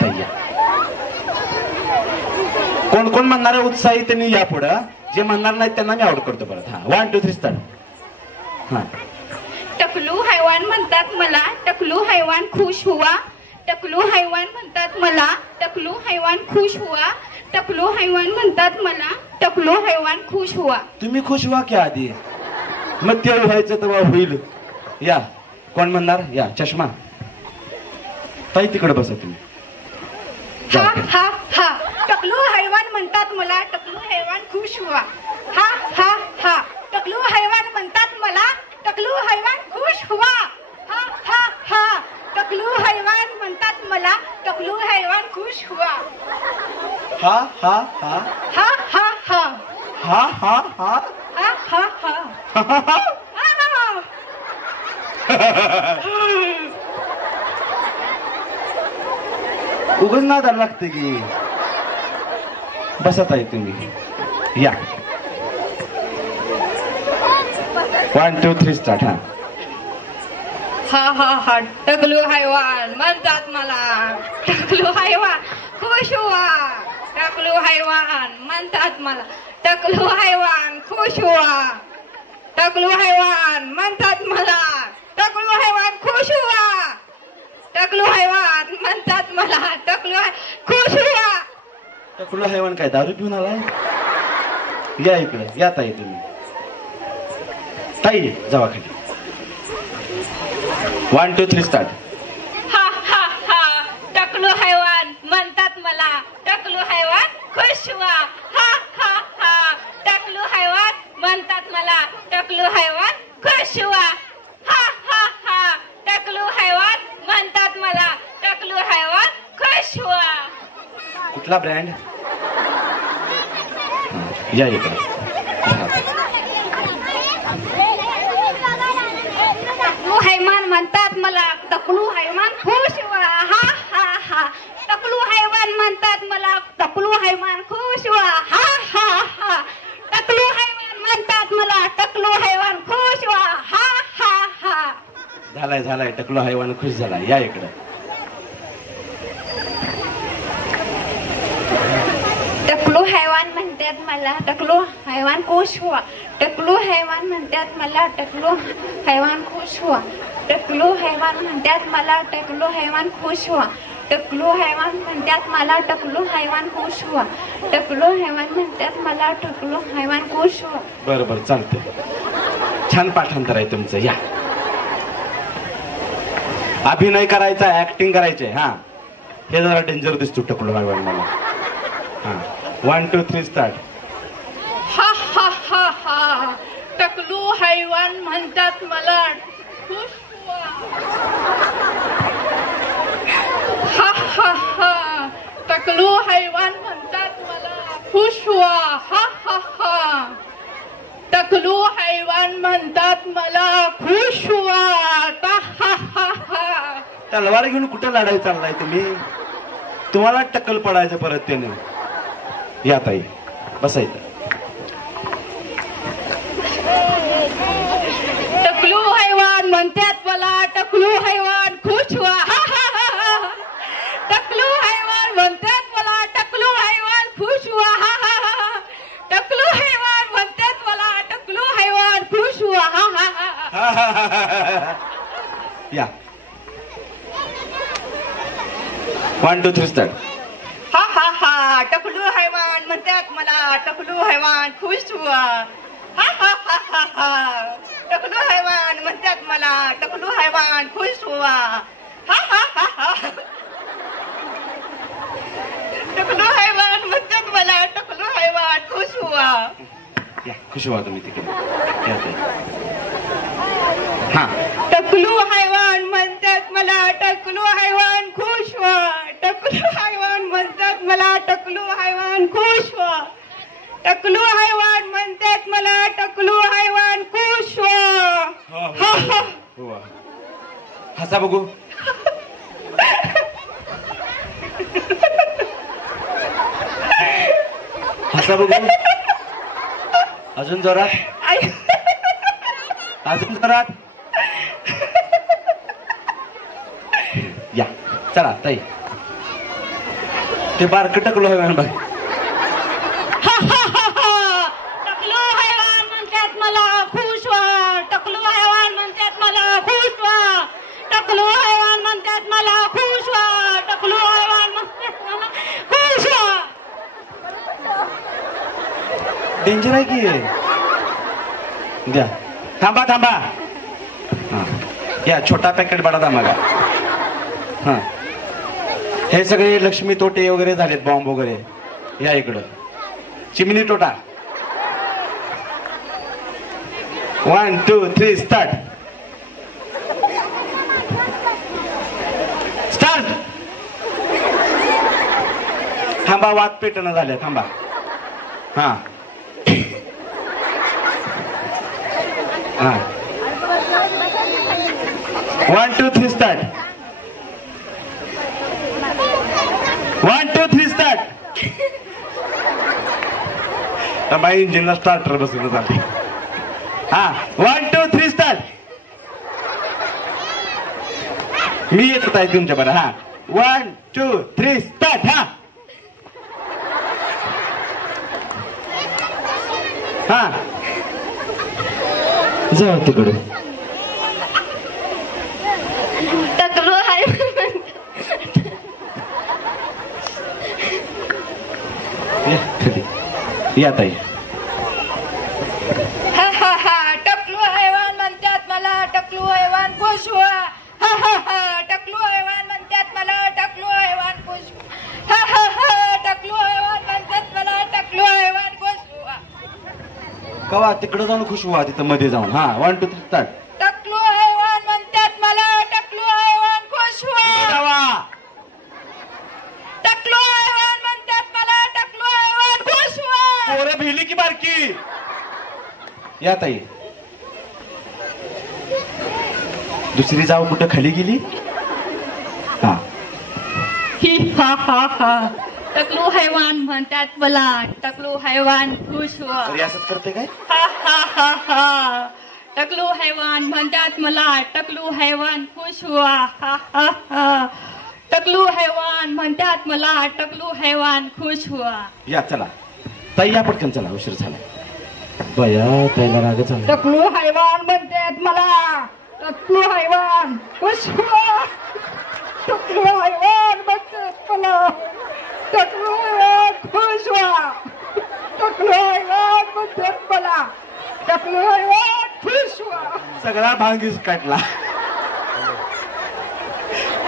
ताई या. कोण कोण म्हणणार आहे उत्साही त्यांनी या पुढं. जे म्हणणार नाही त्यांना मी आवड करतो परत. हा 1 2 3 स्टार्ट. हा टकलू हैवान म्हणतात मला टकलू हैवान खुश हुआ. टकलू हैवान म्हणतात मला टकलू हैवान खुश हुआ. टकलू हैवान म्हणतात मला टकलू हैवान खुश हुआ. तुम्ही खुश व्हा की आधी मग ते व्हायचं तेव्हा होईल. या कोण म्हणणार? या चष्मा ताई तिकडे बसा तुम्ही. हा हा हा. टकलू हैवान म्हणतात मला टकलू हैवान खुश हुआ. हा हा हा. टकलू हैवान म्हणतात मला टकलू हैवान खुश हुआ. हा हा हा. टकलू हैवान म्हणतात मला टकलू हैवान खुश हुआ. हा हा हा हा हा हा. हा हा हा हा हा हा. उगाच नादाला लागते की. बसत आहे तुम्ही. या 1 2 3 स्टार्ट. हा हा हा हा. टकलू हैवान म्हणतात मला टकलू हैवान खुश हुआ. टकलू हैवान म्हणतात मला टकलू हैवान खुश हुआ. टकलू हैवान म्हणतात मला टकलू हैवान खुश हुआ. टकलू हैवान म्हणतात मला टकलू खुश हुआ. टकलू हैवान काय दारू पिऊन आलाय? या इकडे. या ताई तुम्ही. ताई जावा खाली. 1 2 3 स्टार्ट. हा हा हा. टकलू हैवान म्हणतात मला टकलू हैवान खुश हुआ. हा हा हा. टकलू हैवान म्हणतात मला टकलू हैवान खुश हुआ. हा हा हा. टकलू हैवान म्हणतात मला टकलू हैवान खुश हुआ. कुठला ब्रँड? या इकडे. टकलू हैवान म्हणतात मला टकलू हैवान खुश हुआ. हा हा हा. टकलू हैवान म्हणतात मला टकलू हैवान खुश हुआ. हा हा हा. टकलू हैवान म्हणतात मला टकलू हैवान खुश हुआ. हा हा हा. झालाय झालाय. टकलू हैवान खुश झाला. या इकडे. टकलू हैवान म्हणतात मला टकलू हैवान खुश हुआ. टकलू हैवान म्हणतात मला टकलू हैवान खुश हुआ. टकलू हैवान म्हणतात मला टकलू हैवान खुश हुआ. टकलू हैवान म्हणतात मला टकलू हैवान खुश हुआ. टकलू हैवान म्हणतात मला टकलू हैवान खुश हुआ. बरं बरं चालतंय. छान पाठांतर आहे तुमचं. या अभिनय करायचा ऍक्टिंग करायचंय. हा हे जरा डेंजर दिसतो टकलू हैवान मला. हा 1 2 3 स्टार्ट. हा हा हा हा. टकलू हैवान म्हणतात मला खुश हुआ. हा हा हा. टकलू हैवान म्हणतात मला खुश हुआ. हा हा हा. टकलू हैवान म्हणतात मला खुश हुआ. हा हा हा. तलवार घेऊन कुठे लढाई चाललाय तुम्ही? तुम्हाला टक्कल पडायचं परत त्याने. या ताई बसायचं. टकलू हैवान म्हणतात मला टकलू हैवान खुश हुआ. हा हा हा. टकलू हैवान म्हणतात मला टकलू हैवान खुश हुआ. हा हा हा. टकलू हैवान म्हणतात मला टकलू हैवान खुश हुआ. हा हा हा. या 1 2 3 स्टार्ट. हा हा हा. टकलू हैवान म्हणतात मला टकलू हैवान खुश हुआ हा हा हा हा हा टकलू हैवान म्हणतात मला टकलू हैवान खुश हुआ हा हा हा हा टकलू हैवान म्हणतात मला टकलू हैवान खुश हुआ या खुश व्हा तुम्ही तिकडे हा टकलू हैवान म्हणतात मला टकलू हैवान खुश हुआ टकलू हैवान म्हणतात मला टकलू हैवान खुश हुआ टकलू हैवान म्हणतात मला टकलू हैवान खुश हुआ हसा बघू हसा बघू अजून जोरात अजून जोरात या चला ताई ते बारक टकलो हैवान बघ टकलू हैवान म्हणतात मला खुश व्हा टकलू हैवान म्हणतात मला खुश व्हा टकलू हैवान म्हणतात मला खुश व्हा टकलू हैवान म्हणतात मला खुश व्हा डेंजर आहे की द्या थांबा थांबा हा या छोटा पॅकेट बडा मागा हा हे सगळे लक्ष्मी तोटे वगैरे झालेत बॉम्ब वगैरे या इकडं चिमणी टोटा 1 2 3 स्टार्ट स्टार्ट थांबा वाद पेटणं झालं थांबा हा हा 1 2 3 स्टार्ट 1 2 3 स्टार्ट बाई इंजिनला स्टार्टर बसून जाते हा 1 2 3 स्टार्ट मी येत आहे तुमच्या बरं हा 1 2 3 स्टार्ट हा हा जाऊ तिकडे टकलू या ताई हा हा हा टकलू हैवान म्हणतात मला टकलू हैवान खुश हुआ हा हा हा टकलू हैवान म्हणतात मला टकलू हैवान खुश हुआ हा हा हा टकलू हैवान म्हणतात मला टकलू हैवान खुश हुआ कवा तिकडे जाऊन खुश व्हा तिथं मध्ये जाऊन हा 1 2 3 स्टार्ट टकलू हैवान म्हणतात मला टकलू हैवान खुश हुआ टकलू हैवान म्हणतात मला टकलू हैवान खुश हुआ पोरं भिली की बारकी या ताई दुसरी जाव कुठं खाली गेली हा ही हा हा हा टकलू हैवान म्हणतात मला टकलू हैवान खुश हुआ तरी असंच करते काय हा हा हा हा टकलू हैवान म्हणतात मला टकलू हैवान खुश हुआ हा हा हा टकलू हैवान म्हणतात मला टकलू हैवान खुश हुआ या चला ताई या पटकन चला उशीर झाला बया ताईला राग झाला टकलू हैवान म्हणतात मला टकलू हैवान खुश हुआ टकलू हैवान म्हणतात मला टकलू हैवान खुश हुआ टकलू हैवान म्हणतात मला टकलू हैवान खुश हुआ सगळा भांगीस काढला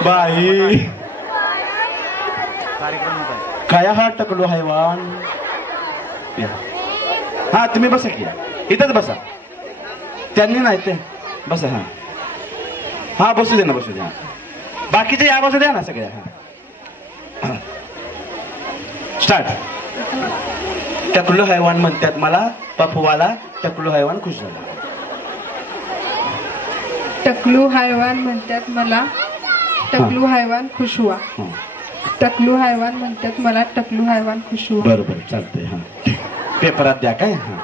बाई काय हा टकलो हैवान या. हा तुम्ही बसा की इथंच बसा त्यांनी नाही ते बसा हा हा बसू दे ना बसू द्या बाकीचे या बसू द्या ना सगळ्या हा स्टार्ट टकलो हैवान म्हणतात मला पफवाला टकलो हैवान खुश झाला टकलू हैवान म्हणतात मला टकलू हैवान खुश हुआ टकलू हैवान म्हणतात मला टकलू हैवान खुश हुआ बरोबर चालतंय हा पेपरात द्या काय हा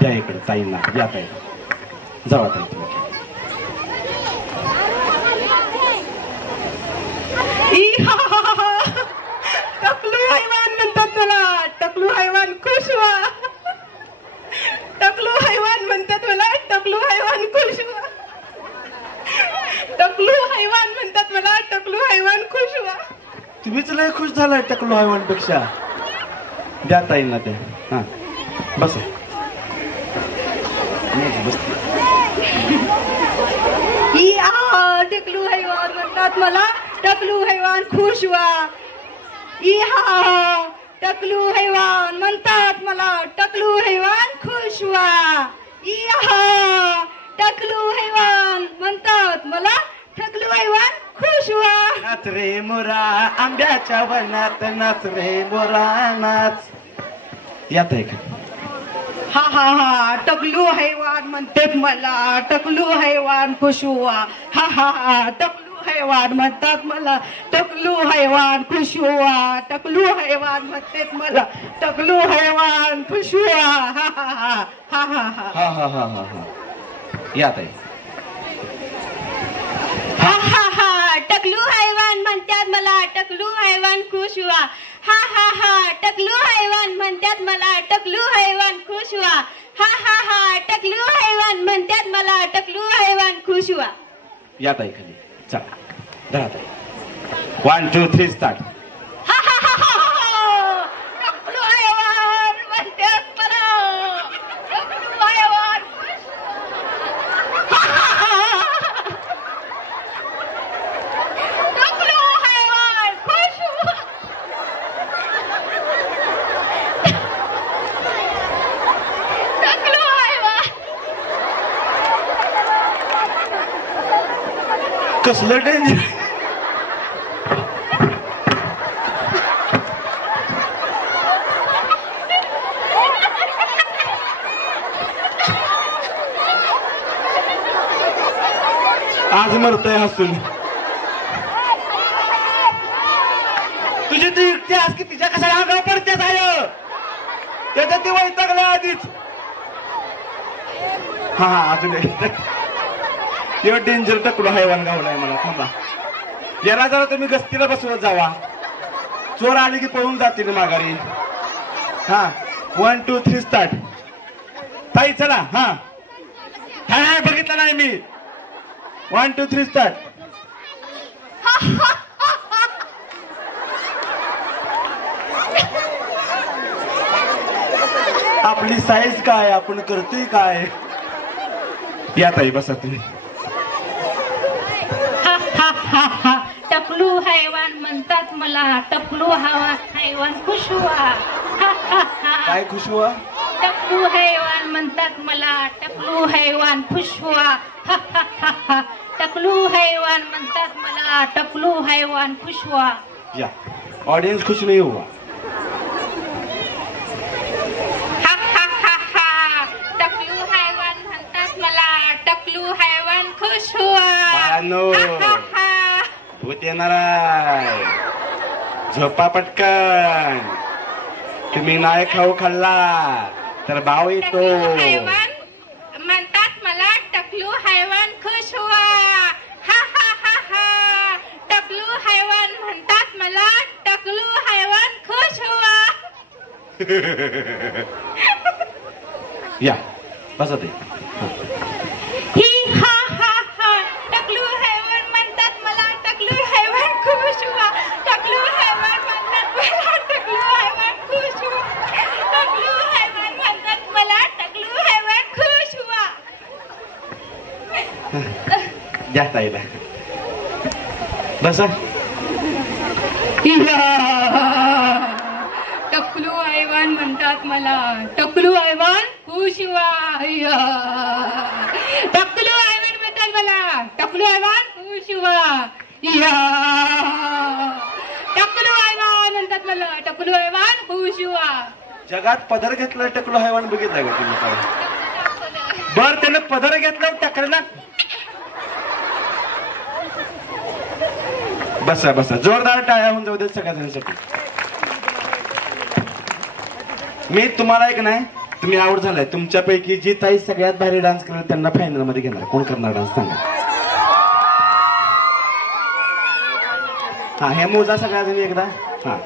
द्या इकडे ताईंना द्या ताई जावा ताई तुम्ही टकलू हैवान म्हणतात मला टकलू हैवान खुश हुआ टकलू हैवान म्हणतात मला टकलू हैवान खुश हुआ टकलू हैवान म्हणतात मला टकलू हैवान खुश हुआ तुम्हीच लय खुश झालाय टकलो हैवान पेक्षा द्या ताईंना द्या. हा बस बस. टकलू हैवान म्हणतात मला टकलू हैवान खुश व्हा. टकलू हैवान म्हणतात मला टकलू हैवान खुश व्हा. टकलू हैवान म्हणतात मला टकलू हैवान खुश व्हा. नाच रे मोरा आंब्याच्या वनात नाच रे मोरा नाच. यात आहे का? हा टकलू हैवान म्हणतात मला टकलू हैवान खुश व्हा. टकलू हैवान म्हणतात मला टकलू हैवान खुश व्हा. टकलू हैवान म्हणतात मला टकलू हैवान खुश व्हा. हा यात आहे. टकलू हैवान म्हणतात मला टकलू हैवान खुश व्हा. टकलू हैवान म्हणतात मला टकलू हैवान खुश व्हा. टकलू हैवान म्हणतात मला टकलू हैवान खुश व्हा. यात आहे खाली. चला धरा ताई. 1 2 3 स्टार्ट. टकलू हैवान म्हणतात मला टकलू हैवान टकलू हैवान खुश व्हा. टकलू हैवान कसलं डेंजर. आज मरतोय हसून. तुझी ती युक्ती आज की तिच्या कशाला अंगावर पडते झालं त्याच्यात ती वैतागलं आधीच. हा अजून तेव्हा डेंजर टकलो हैवान गावलाय मला. थांबा जरा जरा तुम्ही गस्तीला बसवत जावा. चोर आले की पळून जातील माघारी. हा 1 2 3 स्टार्ट. ताई चला. हा बघितलं नाही मी. 1 2 3 स्टार्ट. आपली साईज काय आपण करतोय काय. या ताई बसा तुम्ही. टकलू हैवान म्हणतात मला टकलू हैवान खुश व्हा. काय खुश व्हा. टकलू हैवान म्हणतात मला टकलू हैवान खुश व्हा. टकलू हैवान म्हणतात मला टकलू हैवान खुश व्हा. या ऑडियन्स खुश नाही हुआ. टकलू हैवान म्हणतात मला टकलू हैवान खुश व्हा. भूत येणार आहे. झोपा पटकन. तुम्ही नाही खाऊ खाल्ला तर भाव येतो. हैवान म्हणतात मला टकलू हैवान खुश व्हा. टकलू हैवान म्हणतात मला टकलू हैवान खुश व्हा. या बसा ते. टकलू हैवान म्हणतात मला टकलू हैवान खुश व्हा. टकलू हैवान म्हणतात मला टकलू हैवान खुश व्हा. टकलू हैवान म्हणतात मला टकलू हैवान खुश व्हा. जास्त आहे बसा. टकलू हैवान म्हणतात मला टकलू हैवान खुश व्हा. टकलू हैवान म्हणतात मला टकलू हैवान खुश व्हा. टकलू हैवान म्हणतात मला टकलू हैवान खुश व्हा. जगात पदर घेतलं टकलो हैवान बघितलं का तुम्ही काय. बर त्यानं पदर घेतलं टकरला. बसा बसा. जोरदार टाळ्या होऊन जाऊ दे सगळ्यांसाठी. मी तुम्हाला एक नाही तुम्ही आवड झालाय. तुमच्यापैकी जी ताई सगळ्यात भारी डान्स करेल त्यांना फायनल मध्ये घेणार. कोण करणार डान्स सांगा. हा हे मोजा सगळ्या एकदा. हा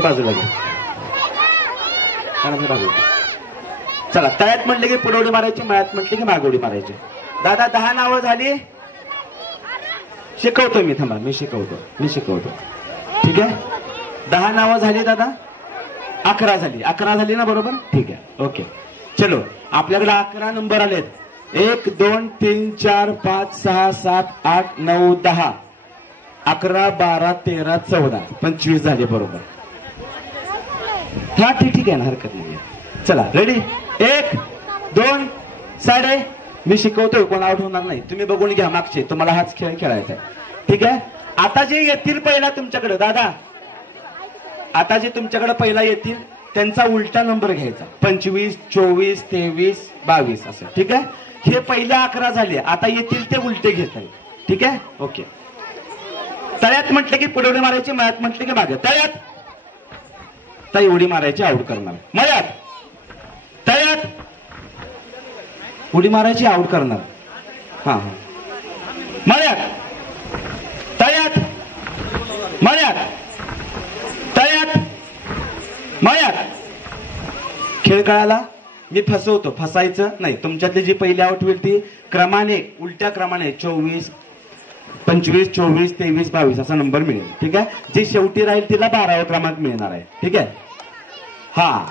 हे बाजूला घ्या. बाजूला. चला, तळ्यात म्हटले की पुढे उडी मारायची, मळ्यात म्हटले की मागे उडी मारायची. दादा 10 नावं झाली. शिकवतो मी, थांबा, मी शिकवतो. ठीक आहे, 10 नावं झाली दादा. 11 झाली ना, बरोबर? ठीक आहे, ओके. चलो, आपल्याकडे 11 नंबर आलेत. 1 2 3 4 5 6 7 8 9 10 11 12 13 14 25 झाले, बरोबर? हा, ठीक आहे ना, हरकत नाही. चला, रेडी? 1 2 साडे. मी शिकवतोय, कोण आउट होणार नाही. तुम्ही बघून घ्या मागचे, तुम्हाला हाच खेळ खेळायचा आहे. ठीक आहे, आता जे येतील पहिला तुमच्याकडे, दादा आता जे तुमच्याकडे पहिला येतील त्यांचा उलटा नंबर घ्यायचा. 25 24 23 22 असं. ठीक आहे, हे पहिल्या 11 झाले, आता येतील ते उलटे घेत आहे. ठीक आहे, ओके. तळ्यात म्हटलं की पुढे उडी मारायची, मळ्यात म्हटलं की मागे. तळ्यात ताई उडी मारायची, आउट करणार. मळ्यात तळ्यात उडी मारायची, आउट करणार. हा हा. मळ्यात तळ्यात मळ्यात तळ्यात मळ्यात. खेळ कळाला? मी फसायचं नाही. तुमच्यातली जी पहिली आउट होईल ती क्रमाने, उलट्या क्रमाने 24 25 24 23 22 असा नंबर मिळेल. ठीक आहे, जी शेवटी राहील तिला 12वा क्रमांक मिळणार आहे. ठीक आहे, हा.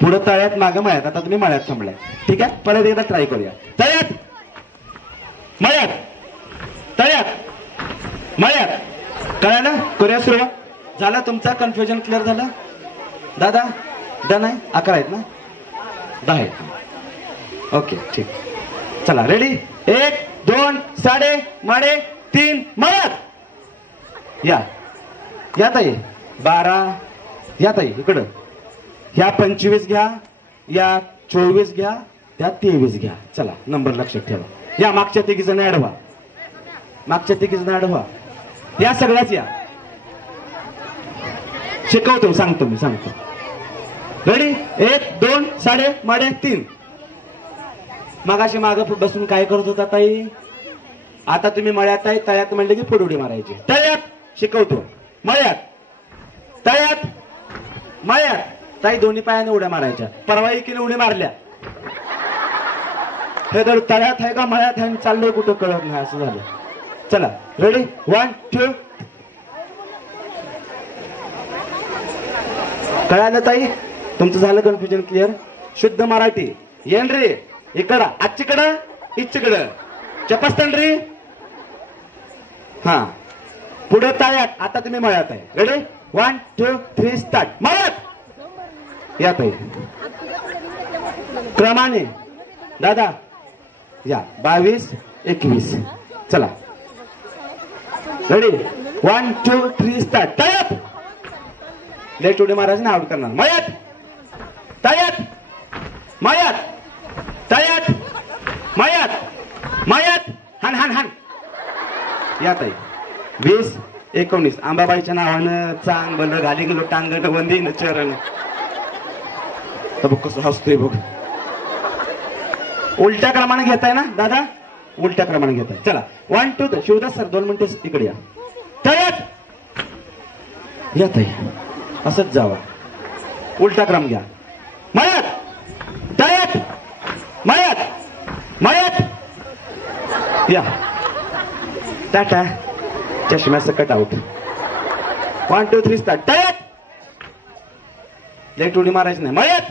पुढे तळ्यात, मागे मळ्यात. आता तुम्ही मळ्यात थांबलाय. ठीक आहे, परत एकदा ट्राय करूया. तळ्यात मळ्यात तळ्यात मळ्यात. कळालं? करूया सुरुवात. झाला तुमचा कन्फ्युजन क्लिअर झालं? दादा डन आहे? 11 आहेत ना? 10 आहेत. ओके, ठीक. चला, रेडी? 1 2 साडे माडे 3 मळ्यात. या ताई 12. या ताई इकडं. ह्या 25 घ्या, या 24 घ्या, त्या 23 घ्या. चला, नंबर लक्षात ठेवा. या मागच्या तिघीजण ऍड व्हा. या सगळ्याच या. शिकवतो, सांगतो. रेडी? 1 2 साडे माडे 3. मागाशी मागं बसून काय करत होता ताई? आता तुम्ही मळ्यात आहे. तळ्यात म्हणले की पुढे उडी मारायची. तळ्यात शिकवतो. मळ्यात तळ्यात मळ्यात. ताई दोन्ही पायाने उड्या मारायच्या. परवा एकीने उडी मारल्या. हे तर तळ्यात आहे का मळ्यात आहे, चाललोय कुठं कळत नाही, असं झालं. चला, रेडी? 1 2. कळालं ताई? तुमचं झालं कन्फ्युजन क्लिअर? शुद्ध मराठी. येन रे इकडं, आजचीकडं इच्छिकडं चपस्तन रे. हा, पुढे तळ्यात. आता तुम्ही मळ्यात आहे. रेडी? 1 2 3 स्टार्ट. मळ्यात. या ताई क्रमाने. दादा या 22 21. चला, रेडी? 1 2 3 स्टार्ट. तळ्यात. लेट उडी महाराज ना आउट करणार. मळ्यात तळ्यात मळ्यात तळ्यात मळ्यात. हान. या ताई 20 19. अंबाबाईच्या नावानं चांग बल घाली गेलो टांगण वंदीन चरण. बघ कसं हसतोय बघ. उलट्या क्रमाने घेताय ना दादा? उलट्या क्रमाने घेताय. चला, 1 2. शिवदास सर 2 मिनिटे इकडे या. तळ्यात. या ताई असंच जावा. उलटा क्रम घ्या. मळ्यात तळ्यात मळ्यात. या टाटा चष्म्या सकट आउट. 1 2 3 स्टार्ट. तळ्यात. लेट उडी मारायची नाही. मळ्यात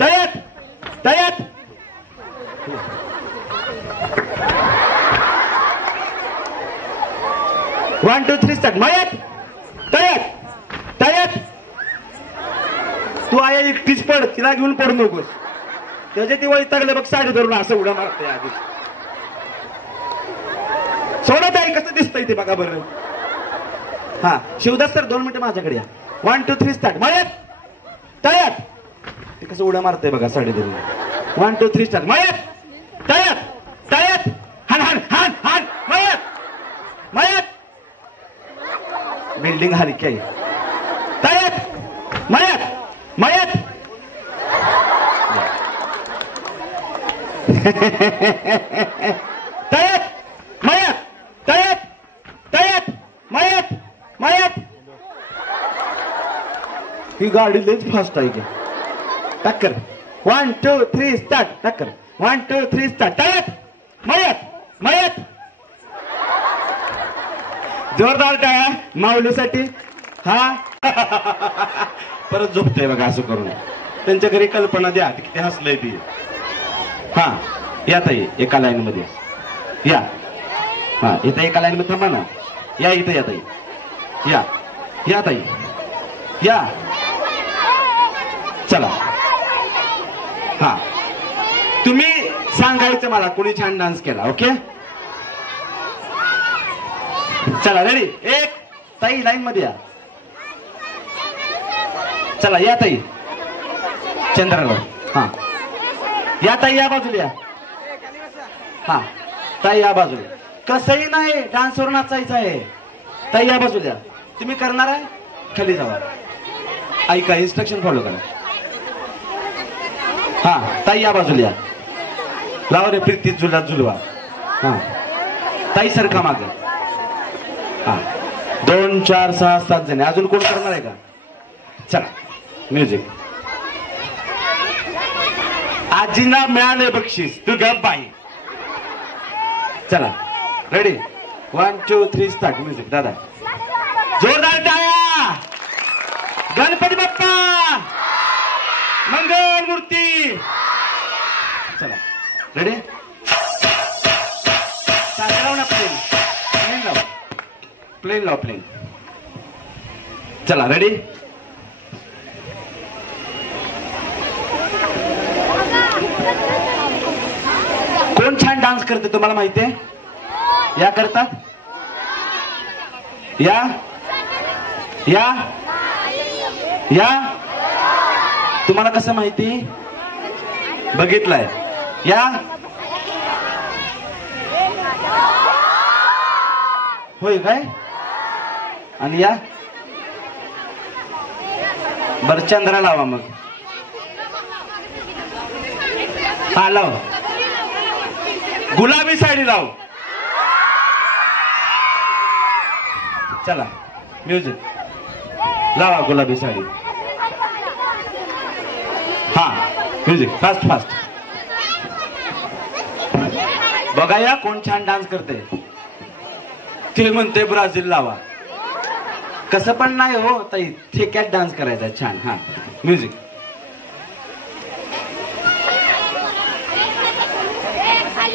तळ्यात 1 2 3 स्टार्ट. मळ्यात तळ्यात. तू आहे एकटीच पड, तिला घेऊन पडू नकोस. त्याच्या ती वैतागलं बघ, साडी धरून असं उड्या मारते आधी. सोडत आहे कसं दिसतंय ते बघा बरं. हा, शिवदास सर 2 मिनिटं माझ्याकडे या. 1 2 3 स्टार्ट. मळ्यात ते कसं उड्या मारतंय बघा साडी धरून. 1 2 3 स्टार्ट. मळ्यात तळ्यात. हान. मळ्यात. बिल्डिंग हलकी आहे. तळ्यात मळ्यात. ही गाडी लयच फास्ट आहे की. टक्कर 1 2 3 स्टार्ट. टक्कर 1 2 3 स्टार्ट. टाळ्यात मयत मयत. जोरदार टाळ्या माऊलीसाठी. हा परत झोपतंय बघा असं करून. त्यांच्या घरी कल्पना द्या किती हसलंय ती. हा या ताई एका लाईन मध्ये या. हा इथं एका लाईन मध्ये थांबा ना. या इथं या ताई. या या ताई या. चला हा तुम्ही सांगायचं मला कोणी छान डान्स केला. ओके चला रेडी. एक ताई लाईन मध्ये या. चला या ताई चंद्रगड. हा या ताई या बाजूला या. हा ताई या बाजूला. कसंही नाही डान्सवर नाचायचं आहे. ताई या बाजूला. तुम्ही करणार आहे खाली जावा. ऐका इन्स्ट्रक्शन फॉलो करा. हा ताई या बाजूला या. लावा रे प्रीती झुला झुलवा. हा ताई सरखा मागे. हा 2 4 6 7 जण. अजून कोण करणार आहे का? चला म्युझिक. आजींना मिळाले बक्षीस तू गप बाई. चला रेडी 1 2 3 स्टार्ट. म्युझिक. दादा जोरदार टाळ्या. गणपती बाप्पा मंगल मूर्ती. चला रेडी. लाव ना प्लेन. प्लेन लाव. प्लेन लाव प्लेन. चला रेडी. कोण छान डान्स करते तुम्हाला माहिती आहे? या करतात. या या या. तुम्हाला कसं माहिती? बघितलंय. या होय काय? आणि या बर चंद्रा लावा मग. हा लाव. गुलाबी साडी लाव. चला म्युझिक लावा. गुलाबी साडी. हा म्युझिक फास्ट फास्ट. बघा या कोण छान डान्स करते. ते म्हणते ब्राझील लावा. कसं पण नाही हो ताई. ठेक्यात डान्स करायचा छान. हा म्युझिक.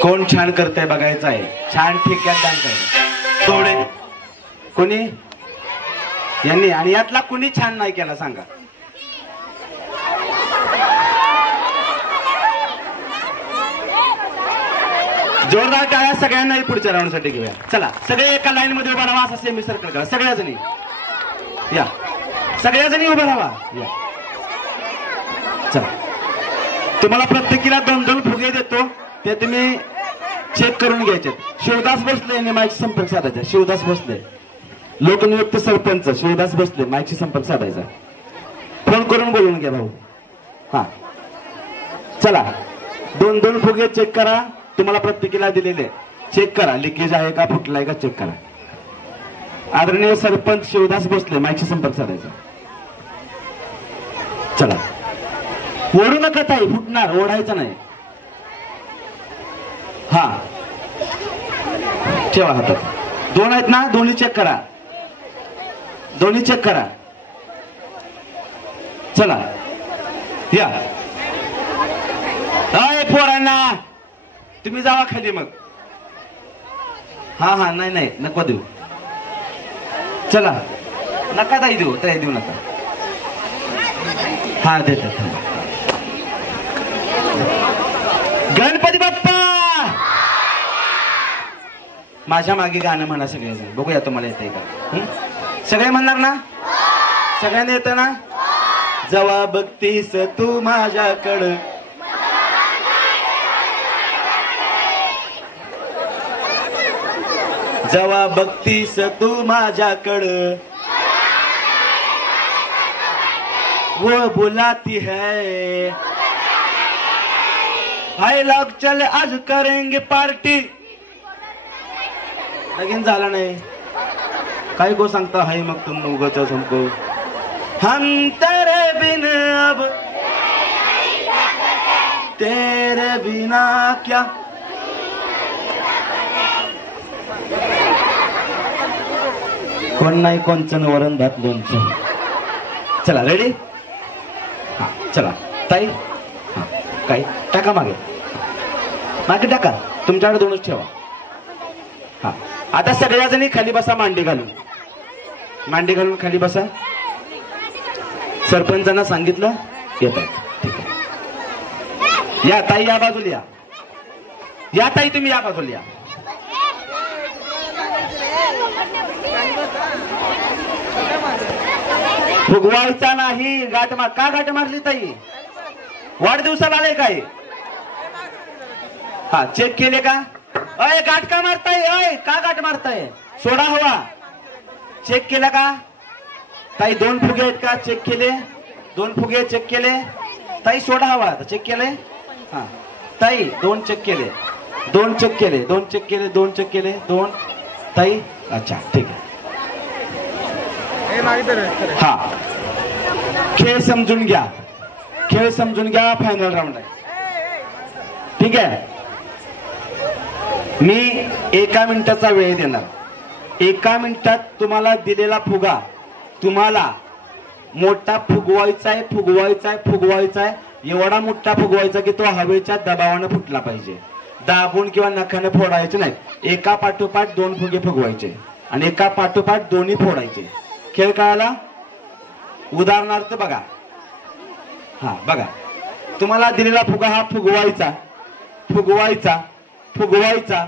कोण छान करते बघायचं आहे. छान ठेक्यात डान्स करायचा. थोडे कोणी यांनी. आणि यातला कोणी छान नाही केला सांगा. जोरदार टाळ्या सगळ्यांनाही पुढच्या राऊंड साठी घेऊया. चला सगळे एका लाईन मध्ये उभा राहा. असा सेमी सर्कल करा. सगळ्या जणी या. सगळ्या जणी उभा राहा. या चला. तुम्हाला प्रत्येकीला 2-2 फुगे देतो. ते तुम्ही चेक करून घ्यायचे. शिवदास भोसले यांनी माईकशी संपर्क साधायचा. शिवदास भोसले लोकनियुक्त सरपंच शिवदास भोसले माईकशी संपर्क साधायचा. फोन करून बोलून घ्या भाऊ. हा चला 2-2 फुगे चेक करा. तुम्हाला प्रत्येकीला दिलेले चेक करा. लिकेज आहे का फुटलाय का चेक करा. आदरणीय सरपंच शिवदास भोसले माईकशी संपर्क साधायचा. चला ओढू नका ताई. फुटणार. ओढायचं नाही. हा ठेवा हातात. 2 आहेत ना. दोन्ही चेक करा. दोन्ही चेक करा. चला या. अय पोरांना तुम्ही जावा खाली मग. हा हा नाही नाही नको देऊ. चला नका ताई देऊ. ताई देऊ नका. हा देतात. गणपती बाप्पा. माझ्या मागे गाणं म्हणा सगळेजण. बघूया तुम्हाला येतंय का. सगळे म्हणणार ना. सगळ्यांना येतं ना. जेव्हा बघतीस तू माझ्याकडं जेव्हा बघतीस तू माझ्याकडं वो बुलाती है. हाय लग चल आज करेंगे पार्टी. लगीन झालं नाही काय को सांगता. हाय मग तुम उगाच हमको हम तेरे बिन अब तेरे बिना क्या. कोण नाही कोणचं वरण भात लोणचं. चला रेडी. हा चला ताई. हा काय टाका मागे मागे टाका. तुमच्याकडे दोनच ठेवा. हा आता सगळ्या जणी खाली बसा. मांडी घालून मांडी घालून खाली बसा. सरपंचांना सांगितलं येत आहे. ठीक आहे या ताई या बाजूला या. या ताई तुम्ही या बाजूला या. फुगवायचा नाही. गाठ मार. का गाठ मारली ताई? वाढदिवसाला आले काय? हा चेक केले का? अय गाठ का मारताय? अय का गाठ मारताय? सोडा हवा. चेक केला का ताई? 2 फुगे आहेत का? चेक केले. 2 फुगे चेक केले. ताई सोडा हवा. चेक केले. हा ताई 2 चेक केले. 2 चेक केले. 2 चेक केले. 2 चेक केले. 2 ताई. अच्छा ठीक आहे. हा खेळ समजून घ्या. खेळ समजून घ्या. फायनल राऊंड आहे. ठीक आहे. मी 1 मिनिटाचा वेळ देणार. 1 मिनिटात तुम्हाला दिलेला फुगा तुम्हाला मोठा फुगवायचा आहे. फुगवायचा आहे. फुगवायचा आहे. एवढा मोठा फुगवायचा की तो हवेच्या दबावाने फुटला पाहिजे. दाबून किंवा नखाने फोडायचे नाही. एका पाठोपाठ 2 फुगे फुगवायचे आणि एका पाठोपाठ दोन्ही फोडायचे. खेळ कळाला? उदाहरणार्थ बघा. हा बघा तुम्हाला दिलेला फुगा हा फुगवायचा फुगवायचा फुगवायचा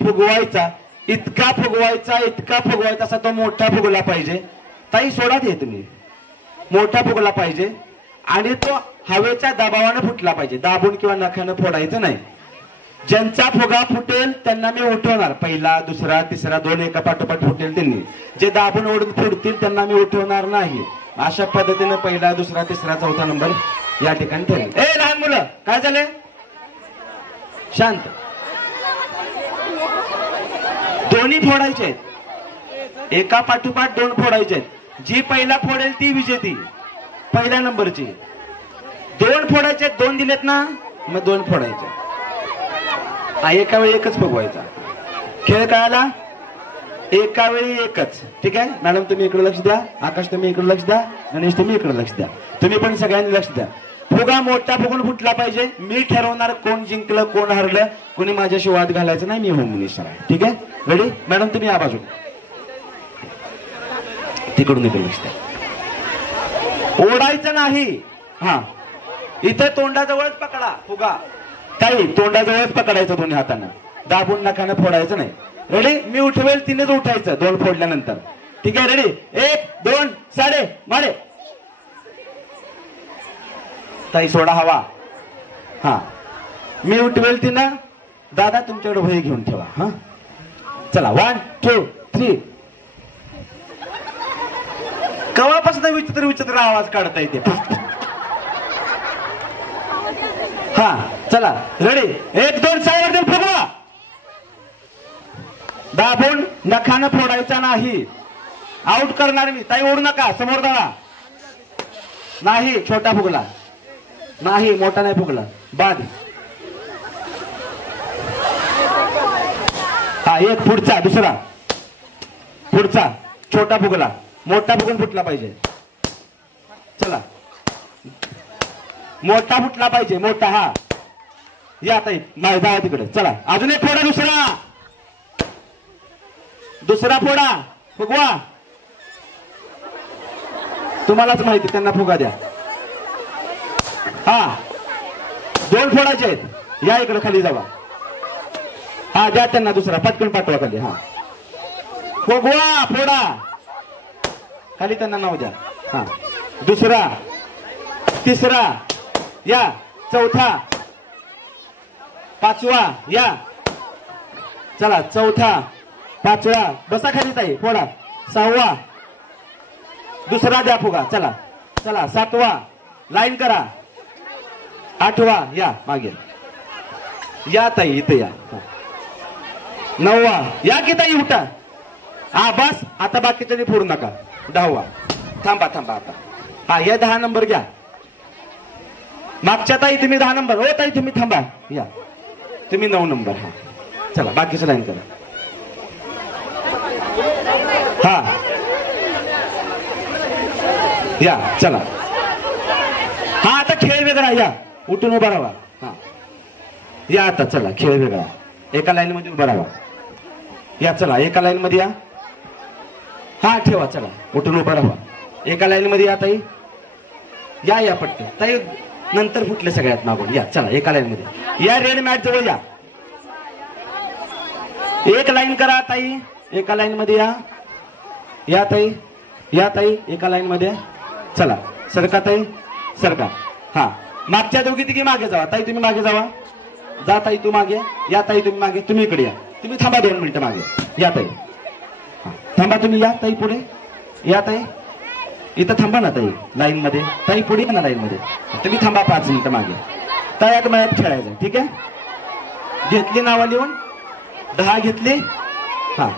फुगवायचा. इतका फुगवायचा इतका फुगवायचा असा तो मोठा फुगला पाहिजे. ताई सोडा दे तुम्ही. मोठा फुगला पाहिजे आणि तो हवेच्या दबावाने फुटला पाहिजे. दाबून किंवा नखाने फोडायचं नाही. ज्यांचा फुगा फुटेल त्यांना मी उठवणार. पहिला दुसरा तिसरा 2 एका पाठोपाठ फुटेल त्यांनी. जे दाबून ओढून फुटतील त्यांना मी उठवणार नाही. अशा पद्धतीने पहिला दुसरा तिसरा चौथा नंबर या ठिकाणी ठरेल. ए लहान मुलं काय झाले? शांत. दोन्ही फोडायचे आहेत. एका पाठोपाठ 2 फोडायचे आहेत. जी पहिला फोडेल ती विजेती. पहिल्या नंबरची. 2 फोडायचे. 2 दिलेत ना मग 2 फोडायचे. एका वेळी एकच फुगवायचा. खेळ कळाला? एका वेळी एकच. ठीक आहे मॅडम तुम्ही इकडे लक्ष द्या. आकाश तुम्ही इकडे लक्ष द्या. गणेश तुम्ही इकडे लक्ष द्या. तुम्ही पण सगळ्यांनी लक्ष द्या. फुगा मोठा फुगून फुटला पाहिजे. मी ठरवणार कोण जिंकलं कोण हरलं. कोणी माझ्याशी वाद घालायचं नाही. मी होम मिनिस्टर आहे. ठीक आहे रेडी. मॅडम तुम्ही या बाजू तिकडून इकडे लक्ष द्या. ओढायचं नाही. हा इथे तोंडाजवळच पकडा फुगा. काही तोंडाजवळच पकडायचं दोन्ही हाताने. दाबून नखाने फोडायचं नाही. रेडी. मी उठवेल तिनेच उठायचं 2 फोडल्यानंतर. ठीक आहे रेडी. 1 2 साडे मारे. ताई सोडा हवा. हा मी उठवेल तिनं. दादा तुमच्याकडे वही घेऊन ठेवा. हा चला 1 2 3. कवापासून विचित्र विचित्र आवाज काढता येते. हा चला रेडी. 1 2 साईड फुगवा. दाबून नखानं फोडायचा नाही. आउट करणार मी. ताई ओढू नका. समोर जावा. नाही छोटा फुगला नाही. मोठा नाही फुगला. बाद. हा एक पुढचा दुसरा पुढचा छोटा फुगला. मोठा फुगून फुटला पाहिजे. चला मोठा फुटला पाहिजे. मोठा. हा या ताई नाही जावा तिकडे. चला अजून एक फोडा. दुसरा दुसरा फोडा. फुगवा. तुम्हालाच माहिती त्यांना फुगा द्या. हा 2 फोडायचे आहेत. या इकडे खाली जावा. हा द्या त्यांना दुसरा. पटकन पाठवा खाली. हा फुगवा. फोडा खाली त्यांना नाव द्या. हा दुसरा तिसरा या. चौथा 5वा या. चला 4था 5वा बसा खाली ताई. फोडा. 6वा दुसरा द्या फुगा. चला चला 7वा लाईन करा. 8वा या मागे या ताई इथे या. 9वा या की ताई उठा. हा बस आता बाकीच्यानी फोडू नका. 10वा थांबा थांबा आता हा या 10 नंबर घ्या. मागच्या ताई तुम्ही 10 नंबर. हो ताई तुम्ही थांबा. या तुम्ही 9 नंबर. हा चला बाकीचं लाईन करा. हा या चला. हा आता खेळ वेगळा. या उठून उभा राहा. हा या आता चला खेळ वेगळा. एका लाईन मध्ये उभा राहा. या चला एका लाईन मध्ये या. हा ठेवा. चला उठून उभा राहा. एका लाईन मध्ये या ताई. या या पटकन ताई नंतर फुटले सगळ्यात मागून. या चला एका लाईन मध्ये या. रेड मॅट जवळ या. एक लाईन करा ताई. एका लाईन मध्ये या. या ताई. या ताई एका लाईन मध्ये. चला सरका ताई सरका. हा मागच्या दोघी तिघी मागे जावा. ताई तुम्ही मागे जावा. जा ताई तू मागे. या ताई तुम्ही मागे. तुम्ही इकडे या. तुम्ही थांबा 2 मिनिटं मागे. या ताई थांबा. तुम्ही या ताई पुढे. या ताई इथं थांबा ना ताई लाईन मध्ये. ताई पुढे या ना लाईन मध्ये. तुम्ही थांबा 5 मिनिटं मागे. तयात मळ्यात खेळायचं. ठीक आहे. घेतली नावं लिहून 10 घेतली. हा